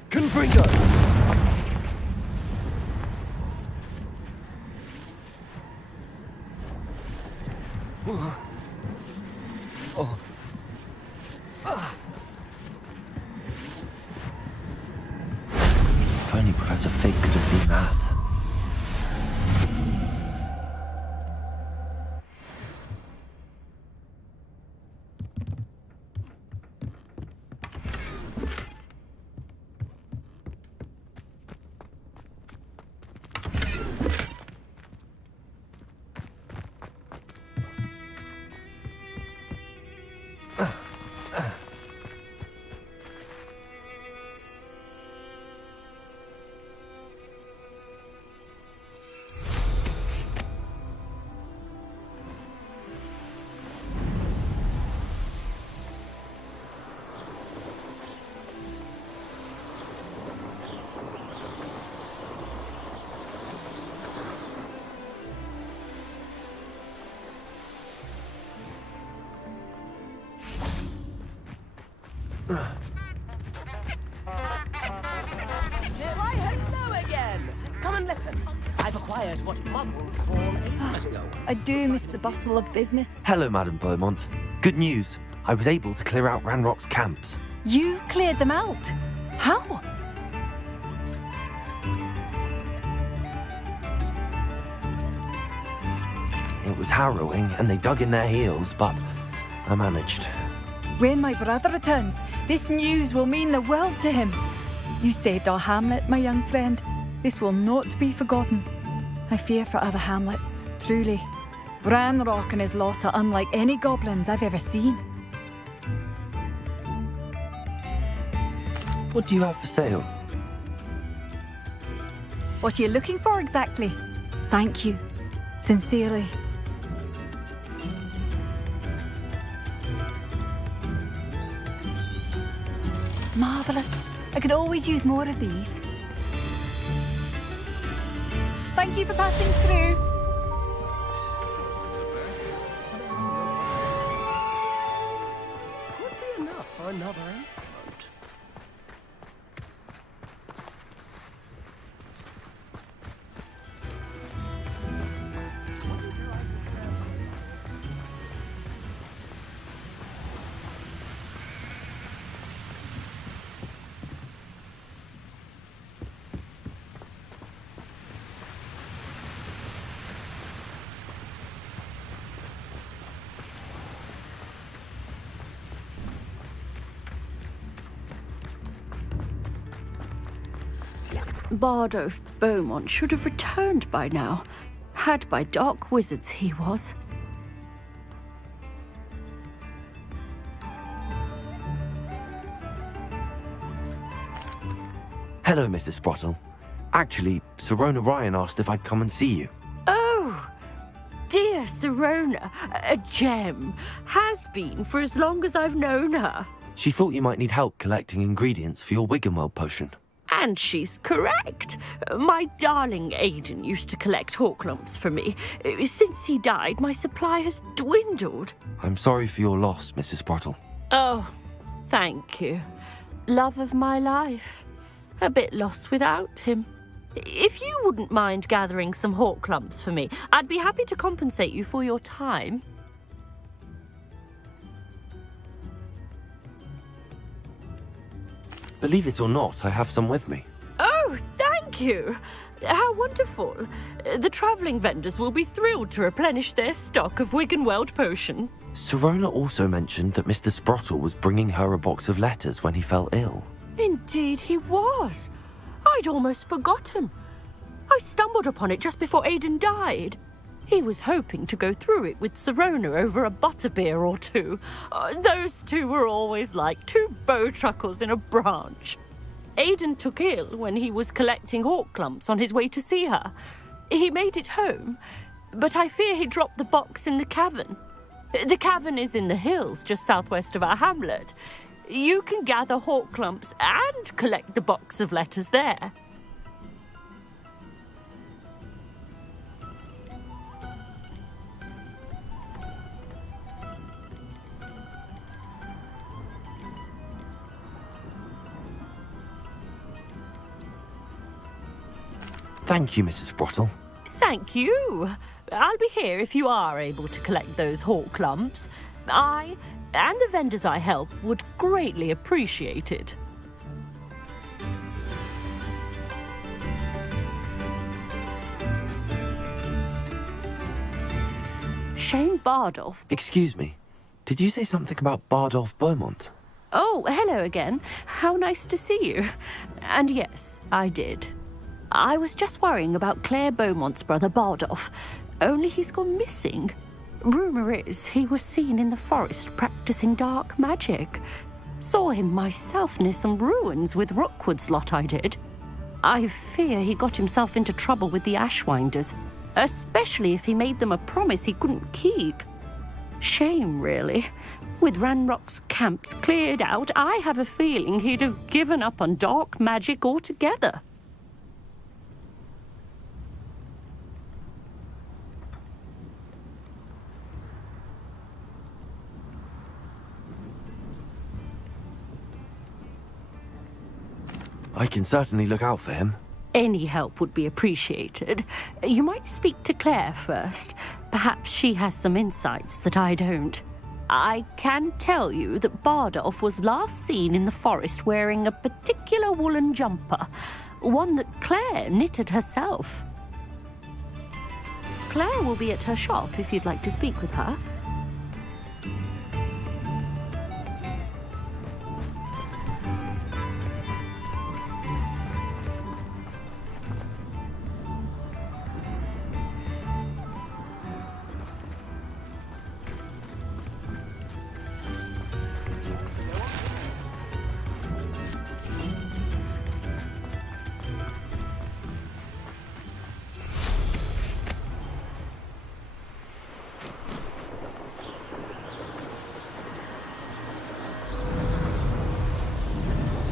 Confringo! Oh. If only Professor Fig could have seen that. Why, hello again! Come and listen. I've acquired what models call a go. I do miss the bustle of business. Hello, Madame Beaumont. Good news. I was able to clear out Ranrock's camps. You cleared them out? How? It was harrowing, and they dug in their heels, but I managed. When my brother returns, this news will mean the world to him. You saved our hamlet, my young friend. This will not be forgotten. I fear for other hamlets, truly. Ranrock and his lot are unlike any goblins I've ever seen. What do you have for sale? What are you looking for exactly? Thank you. Sincerely. Marvellous. I could always use more of these. Thank you for passing through. Could be enough for another implant. Bardolph Beaumont should have returned by now. Had by dark wizards he was. Hello, Mrs. Sprottle. Actually, Sirona Ryan asked if I'd come and see you. Oh, dear Sirona, a gem. Has been for as long as I've known her. She thought you might need help collecting ingredients for your Wiggenweld potion. And she's correct. My darling Aidan used to collect hawk lumps for me. Since he died, my supply has dwindled. I'm sorry for your loss, Mrs. Sprottle. Oh, thank you. Love of my life. A bit lost without him. If you wouldn't mind gathering some hawk lumps for me, I'd be happy to compensate you for your time. Believe it or not, I have some with me. Oh, thank you. How wonderful. The travelling vendors will be thrilled to replenish their stock of Wiggenweld potion. Sirona also mentioned that Mr. Sprottle was bringing her a box of letters when he fell ill. Indeed he was. I'd almost forgotten. I stumbled upon it just before Aidan died. He was hoping to go through it with Sirona over a butterbeer or two. Those two were always like two bowtruckles in a branch. Aidan took ill when he was collecting hawk lumps on his way to see her. He made it home, but I fear he dropped the box in the cavern. The cavern is in the hills just southwest of our hamlet. You can gather hawk lumps and collect the box of letters there. Thank you, Mrs. Sprottle. Thank you. I'll be here if you are able to collect those hawk lumps. I and the vendors I help would greatly appreciate it. Shane Bardolph. Excuse me. Did you say something about Bardolph Beaumont? Oh, hello again. How nice to see you. And yes, I did. I was just worrying about Claire Beaumont's brother Bardolph, only he's gone missing. Rumour is he was seen in the forest practicing dark magic. Saw him myself near some ruins with Rookwood's lot I did. I fear he got himself into trouble with the Ashwinders, especially if he made them a promise he couldn't keep. Shame, really. With Ranrock's camps cleared out, I have a feeling he'd have given up on dark magic altogether. I can certainly look out for him. Any help would be appreciated. You might speak to Claire first. Perhaps she has some insights that I don't. I can tell you that Bardolph was last seen in the forest wearing a particular woolen jumper, one that Claire knitted herself. Claire will be at her shop if you'd like to speak with her.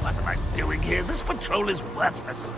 What am I doing here? This patrol is worthless.